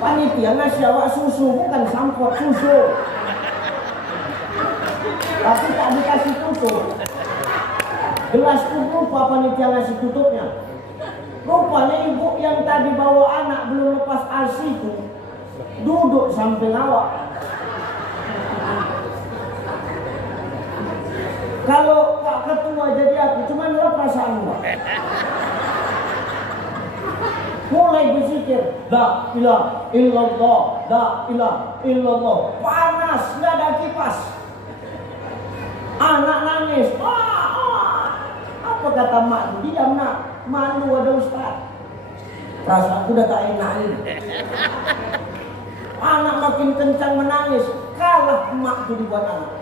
Panitia ngasih awak susu, bukan sampot susu. Tapi tak dikasih tutup. Gelas tutup lupa panitia ngasih tutupnya. Rupanya ibu yang tadi bawa anak belum lepas ASI itu duduk samping awak. Kalau Pak Ketua aja di aku, cuma adalah perasaan gua. Mulai berzikir, la ilaha illallah, la ilaha illallah. Panas, nggak ada kipas. Anak nangis, apa kata mak? Diam nak, malu ada ustaz. Perasaanku udah tak enak ini. Anak makin kencang menangis, kalah emak itu dibuat anak.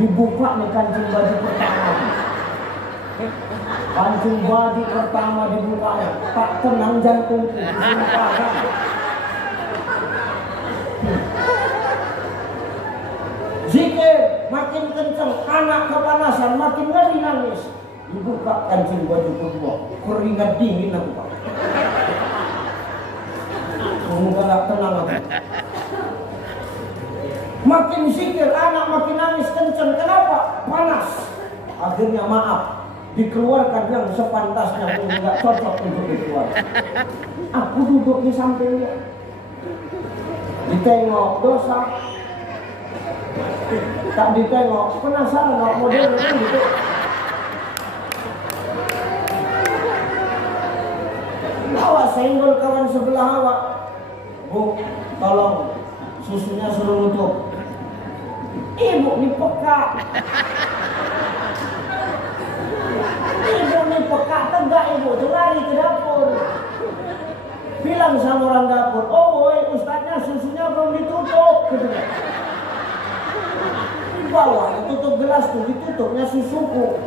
Dibuka nih kancing baju pertama. Kancing baju pertama dibukanya, tak tenang jantungku. Zikir makin kencang, anak kepanasan, makin ngeri nangis. Dibuka kancing baju kedua, keringat dingin aku pak. Muka gak tenang aku. Makin zikir, anak makin nangis kencang. Kenapa? Panas. Akhirnya maaf, dikeluarkan yang sepantasnya pun nggak cocok untuk dikeluarkan. Aku duduk di sampingnya, ditengok dosa, tak ditengok penasaran kok modelnya gitu. Awak senggol kawan sebelah awak, Bu, tolong susunya suruh nutup. Ibu nih peka. Ibu nih peka, tegak ibu tuh lari ke dapur. Bilang sama orang dapur, oh woi ustadznya susunya belum ditutup. Gitu. Di bawah tutup gelas tuh, ditutupnya susuku.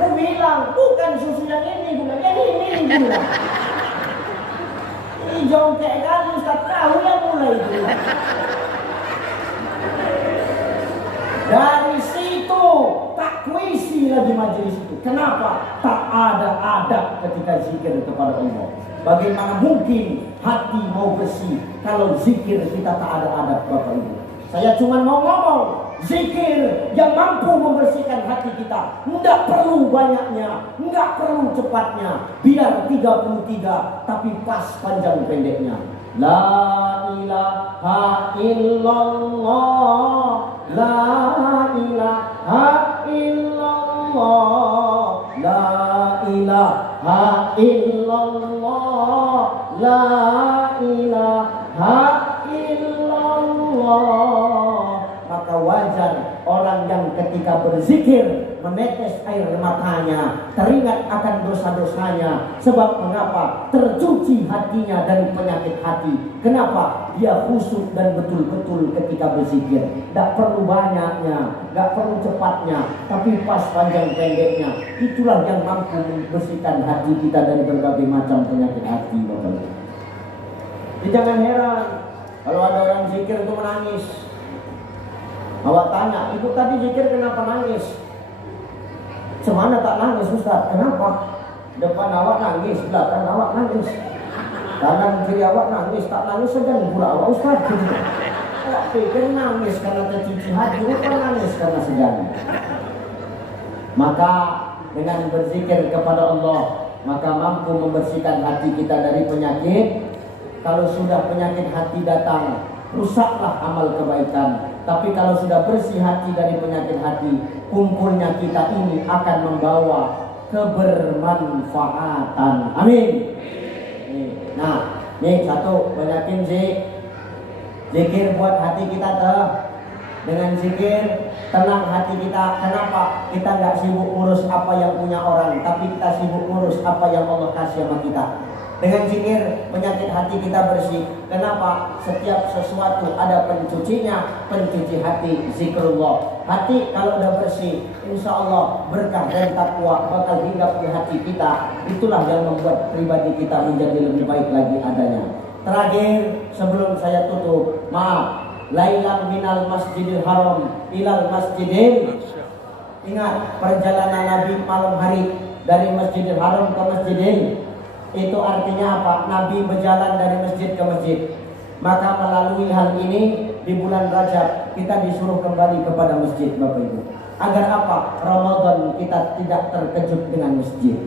Aku bilang, bukan susu yang ini, bukan yang ini bilang. Ini jongkek kali ustadz tahu yang mulai itu. Dari situ tak kuisi lagi majelis itu. Kenapa? Tak ada adab ketika zikir kepada Allah. Bagaimana mungkin hati mau bersih kalau zikir kita tak ada adab, Bapak Ibu? Saya cuma mau ngomong zikir yang mampu membersihkan hati kita. Tidak perlu banyaknya, tidak perlu cepatnya. Biar 33 tapi pas panjang pendeknya. La ilaha illallah, la ilaha illallah, la ilaha illallah, la ilaha illallah. Maka wajar orang yang ketika berzikir menetes air matanya, teringat akan dosa-dosanya. Sebab mengapa? Tercuci hatinya dari penyakit hati. Kenapa? Dia khusyuk dan betul-betul ketika berzikir. Tidak perlu banyaknya, tidak perlu cepatnya, tapi pas panjang pendeknya. Itulah yang mampu membersihkan hati kita dari berbagai macam penyakit hati. Jadi jangan heran kalau ada orang zikir itu menangis. Awak tanya, ibu tadi zikir kenapa nangis? Semana tak nangis Ustaz? Kenapa? Depan awak nangis, belakang awak nangis, kanan kiri awak nangis, tak nangis sedang pula awak Ustaz. Awak pikir nangis karena tercuci hati, bukan nangis karena sedang. Maka dengan berzikir kepada Allah, maka mampu membersihkan hati kita dari penyakit. Kalau sudah penyakit hati datang, rusaklah amal kebaikan. Tapi kalau sudah bersih hati dari penyakit hati, kumpulnya kita ini akan membawa kebermanfaatan. Amin. Nah, nih satu, banyakin zikir buat hati kita tuh. Dengan zikir tenang hati kita. Kenapa? Kita nggak sibuk ngurus apa yang punya orang, tapi kita sibuk ngurus apa yang Allah kasih sama kita. Dengan zikir penyakit hati kita bersih. Kenapa? Setiap sesuatu ada pencucinya, pencuci hati zikrullah. Hati kalau udah bersih, insya Allah berkah dan takwa bakal hinggap di hati kita. Itulah yang membuat pribadi kita menjadi lebih baik lagi adanya. Terakhir sebelum saya tutup, maaf, lailan minal masjidil haram ilal masjidil. Ingat perjalanan Nabi malam hari dari masjidil haram ke masjidil. Itu artinya apa? Nabi berjalan dari masjid ke masjid. Maka melalui hal ini di bulan Rajab kita disuruh kembali kepada masjid, Bapak Ibu. Agar apa? Ramadan kita tidak terkejut dengan masjid.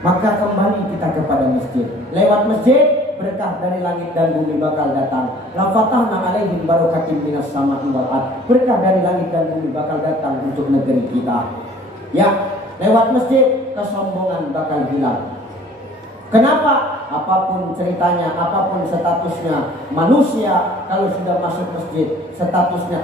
Maka kembali kita kepada masjid. Lewat masjid berkah dari langit dan bumi bakal datang. La fatahna alaihim barakatin minas sama'i wal ard. Berkah dari langit dan bumi bakal datang untuk negeri kita. Ya, lewat masjid kesombongan bakal hilang. Kenapa? Apapun ceritanya, apapun statusnya, manusia kalau sudah masuk masjid statusnya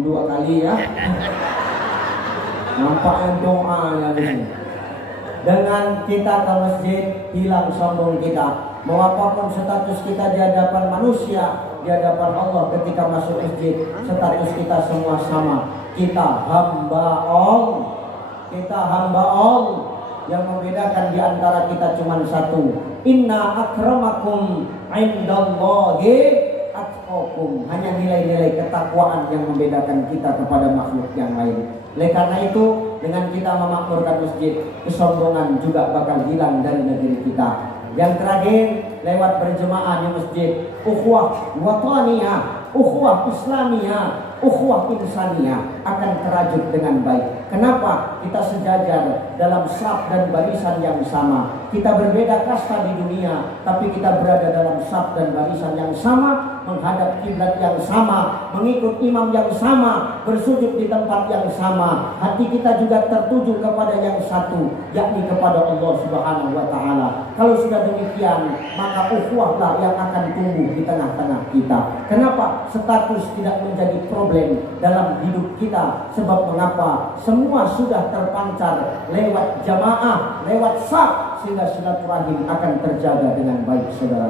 dua kali ya. Nampaknya doa yang ini. Dengan kita ke masjid hilang sombong kita. Mau apapun status kita di hadapan manusia, di hadapan Allah ketika masuk masjid, status kita semua sama. Kita hamba Allah. Kita hamba Allah. Yang membedakan di antara kita cuma satu. Inna akramakum indallahi atqakum. Hanya nilai-nilai ketakwaan yang membedakan kita kepada makhluk yang lain. Oleh karena itu, dengan kita memakmurkan masjid, kesombongan juga bakal hilang dari negeri kita. Yang terakhir, lewat berjemaah di masjid, ukhuwah wataniyah, ukhuwah islamiyah, ukhuwah insaniyah akan terajut dengan baik. Kenapa? Kita sejajar dalam saf dan barisan yang sama. Kita berbeda kasta di dunia, tapi kita berada dalam saf dan barisan yang sama, menghadap kiblat yang sama, mengikut imam yang sama, bersujud di tempat yang sama. Hati kita juga tertuju kepada yang satu, yakni kepada Allah Subhanahu wa taala. Kalau sudah demikian, maka ukhuwahlah yang akan tumbuh di tengah-tengah kita. Kenapa? Status tidak menjadi problem dalam hidup kita. Sebab mengapa? Semua sudah terpancar lewat jamaah, lewat saf, sehingga silaturahim akan terjaga dengan baik, saudara.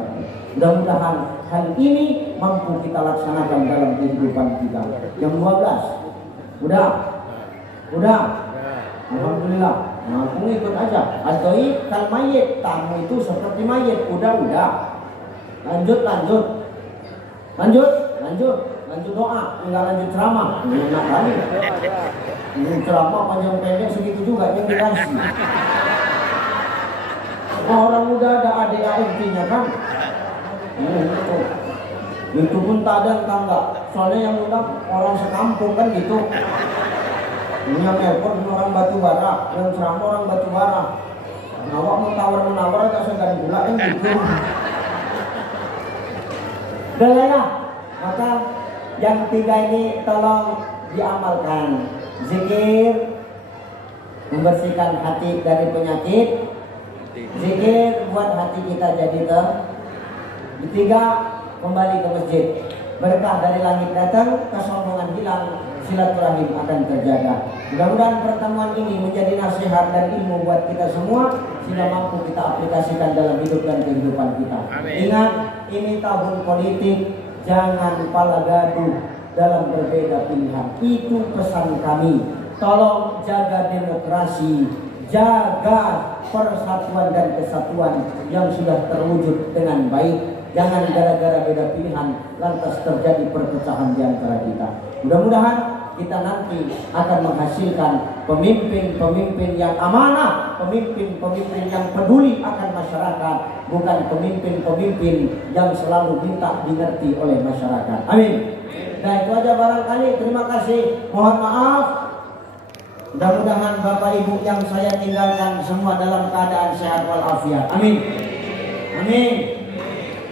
Mudah-mudahan hal ini mampu kita laksanakan dalam kehidupan kita. Yang 12 udah alhamdulillah. Nah, ikut aja. Adoi kal mayit, tamu itu seperti mayit. Udah. Lanjut doa, tinggal lanjut ceramah. Enak kali. Ini ceramah panjang pendek segitu juga yang dikasih. Orang muda ada ADART-nya kan? Itu pun tak ada enggak. Soalnya yang undang orang sekampung kan gitu. Ini yang nelpon orang Batubara, yang ceramah orang Batubara. Awak mau tawar-menawar agak segan gula kan gitu. Udah ya. Maka yang 3 ini tolong diamalkan. Zikir, membersihkan hati dari penyakit. Zikir buat hati kita jadi Ketiga, kembali ke masjid. Berkah dari langit datang, kesombongan hilang, silaturahim akan terjaga. Mudah-mudahan pertemuan ini menjadi nasihat dan ilmu buat kita semua, sehingga mampu kita aplikasikan dalam hidup dan kehidupan kita. Amin. Ingat, ini tahun politik, jangan pala gaduh dalam berbeda pilihan. Itu pesan kami. Tolong jaga demokrasi, jaga persatuan dan kesatuan yang sudah terwujud dengan baik. Jangan gara-gara beda pilihan lantas terjadi perpecahan di antara kita. Mudah-mudahan kita nanti akan menghasilkan pemimpin-pemimpin yang amanah, pemimpin-pemimpin yang peduli akan masyarakat, bukan pemimpin-pemimpin yang selalu minta dimengerti oleh masyarakat. Amin. Nah, itu aja barangkali. Terima kasih. Mohon maaf. Mudah-mudahan Bapak Ibu yang saya tinggalkan semua dalam keadaan sehat walafiat. Amin. Amin.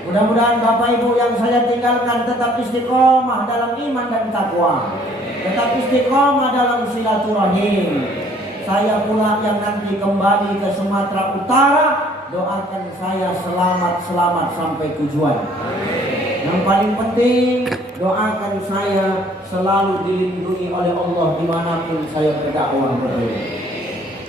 Mudah-mudahan Bapak Ibu yang saya tinggalkan tetap istiqomah dalam iman dan takwa, tetap istiqomah dalam silaturahim. Saya pula yang nanti kembali ke Sumatera Utara, doakan saya selamat sampai tujuan. Yang paling penting, doakan saya selalu dilindungi oleh Allah dimanapun saya berdakwah berada.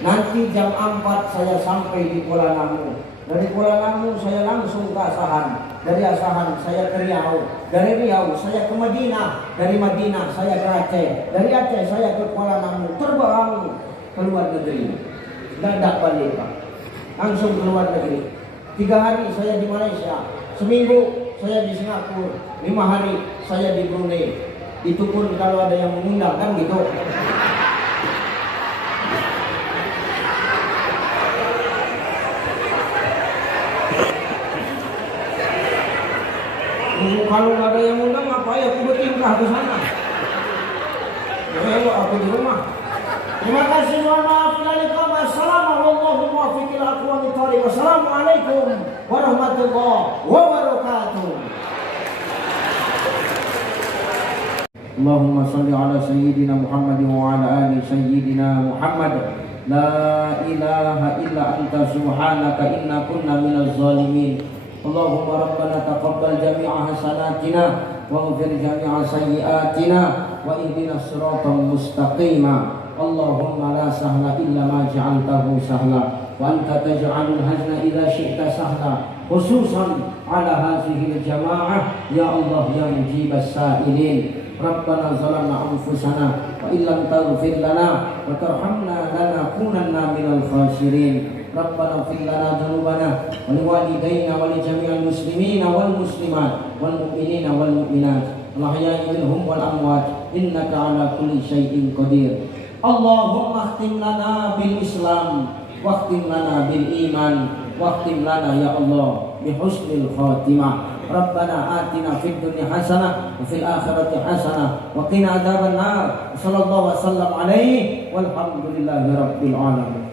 Nanti jam 4 saya sampai di Kuala Namu. Dari Kuala Namu saya langsung ke Asahan. Dari Asahan saya ke Riau. Dari Riau saya ke Madinah. Dari Madinah saya ke Aceh. Dari Aceh saya ke Kuala Namu. Terbang ke luar negeri. Dadak balik Pak. Langsung ke luar negeri. 3 hari saya di Malaysia. Seminggu saya di Singapura. 5 hari saya di Brunei. Itu pun kalau ada yang mengundang kan gitu. Kalau nggak ada yang undang apa ya aku bertingkah ke sana. Ya aku di rumah. Terima kasih, mohon maaf. Wassalamualaikum warahmatullahi wabarakatuh. Allahumma salli ala sayyidina Muhammad wa ala ali sayyidina Muhammad. La ilaha illa anta subhanaka inna kunna minaz zalimin. Allahumma rabbana taqabbal jami'a hasanatina waghfir jami'a sayyi'atina wa ihdinas siratal mustaqima. Allahumma la sahla illa ma ja'altahu sahla wa anta taj'alul hazna idza syi'ta sahla. Khususan ala hadhihi al-jama'ah ya Allah ya mujibas sa'ilin. Rabbana zalamna anfusana wa illam taghfir lana wa tarhamna lanakunanna minal khasirin. Rabbana ighfir lana dhunubana wa liwalidayna wa li jami'il muslimina wal muslimat wal mu'minina wal mu'minat al-ahya'i minhum wal amwat innaka ala kulli syai'in qadir. Allahumma khtim lana bil Islam wa khtim lana bil iman wa khtim lana ya Allah bi husnil khatimah. Rabbana atina fid dunya hasanah wa fil akhirati hasanah wa qina adzaban nar. Sallallahu wasallam alaihi walhamdulillahi rabbil alamin.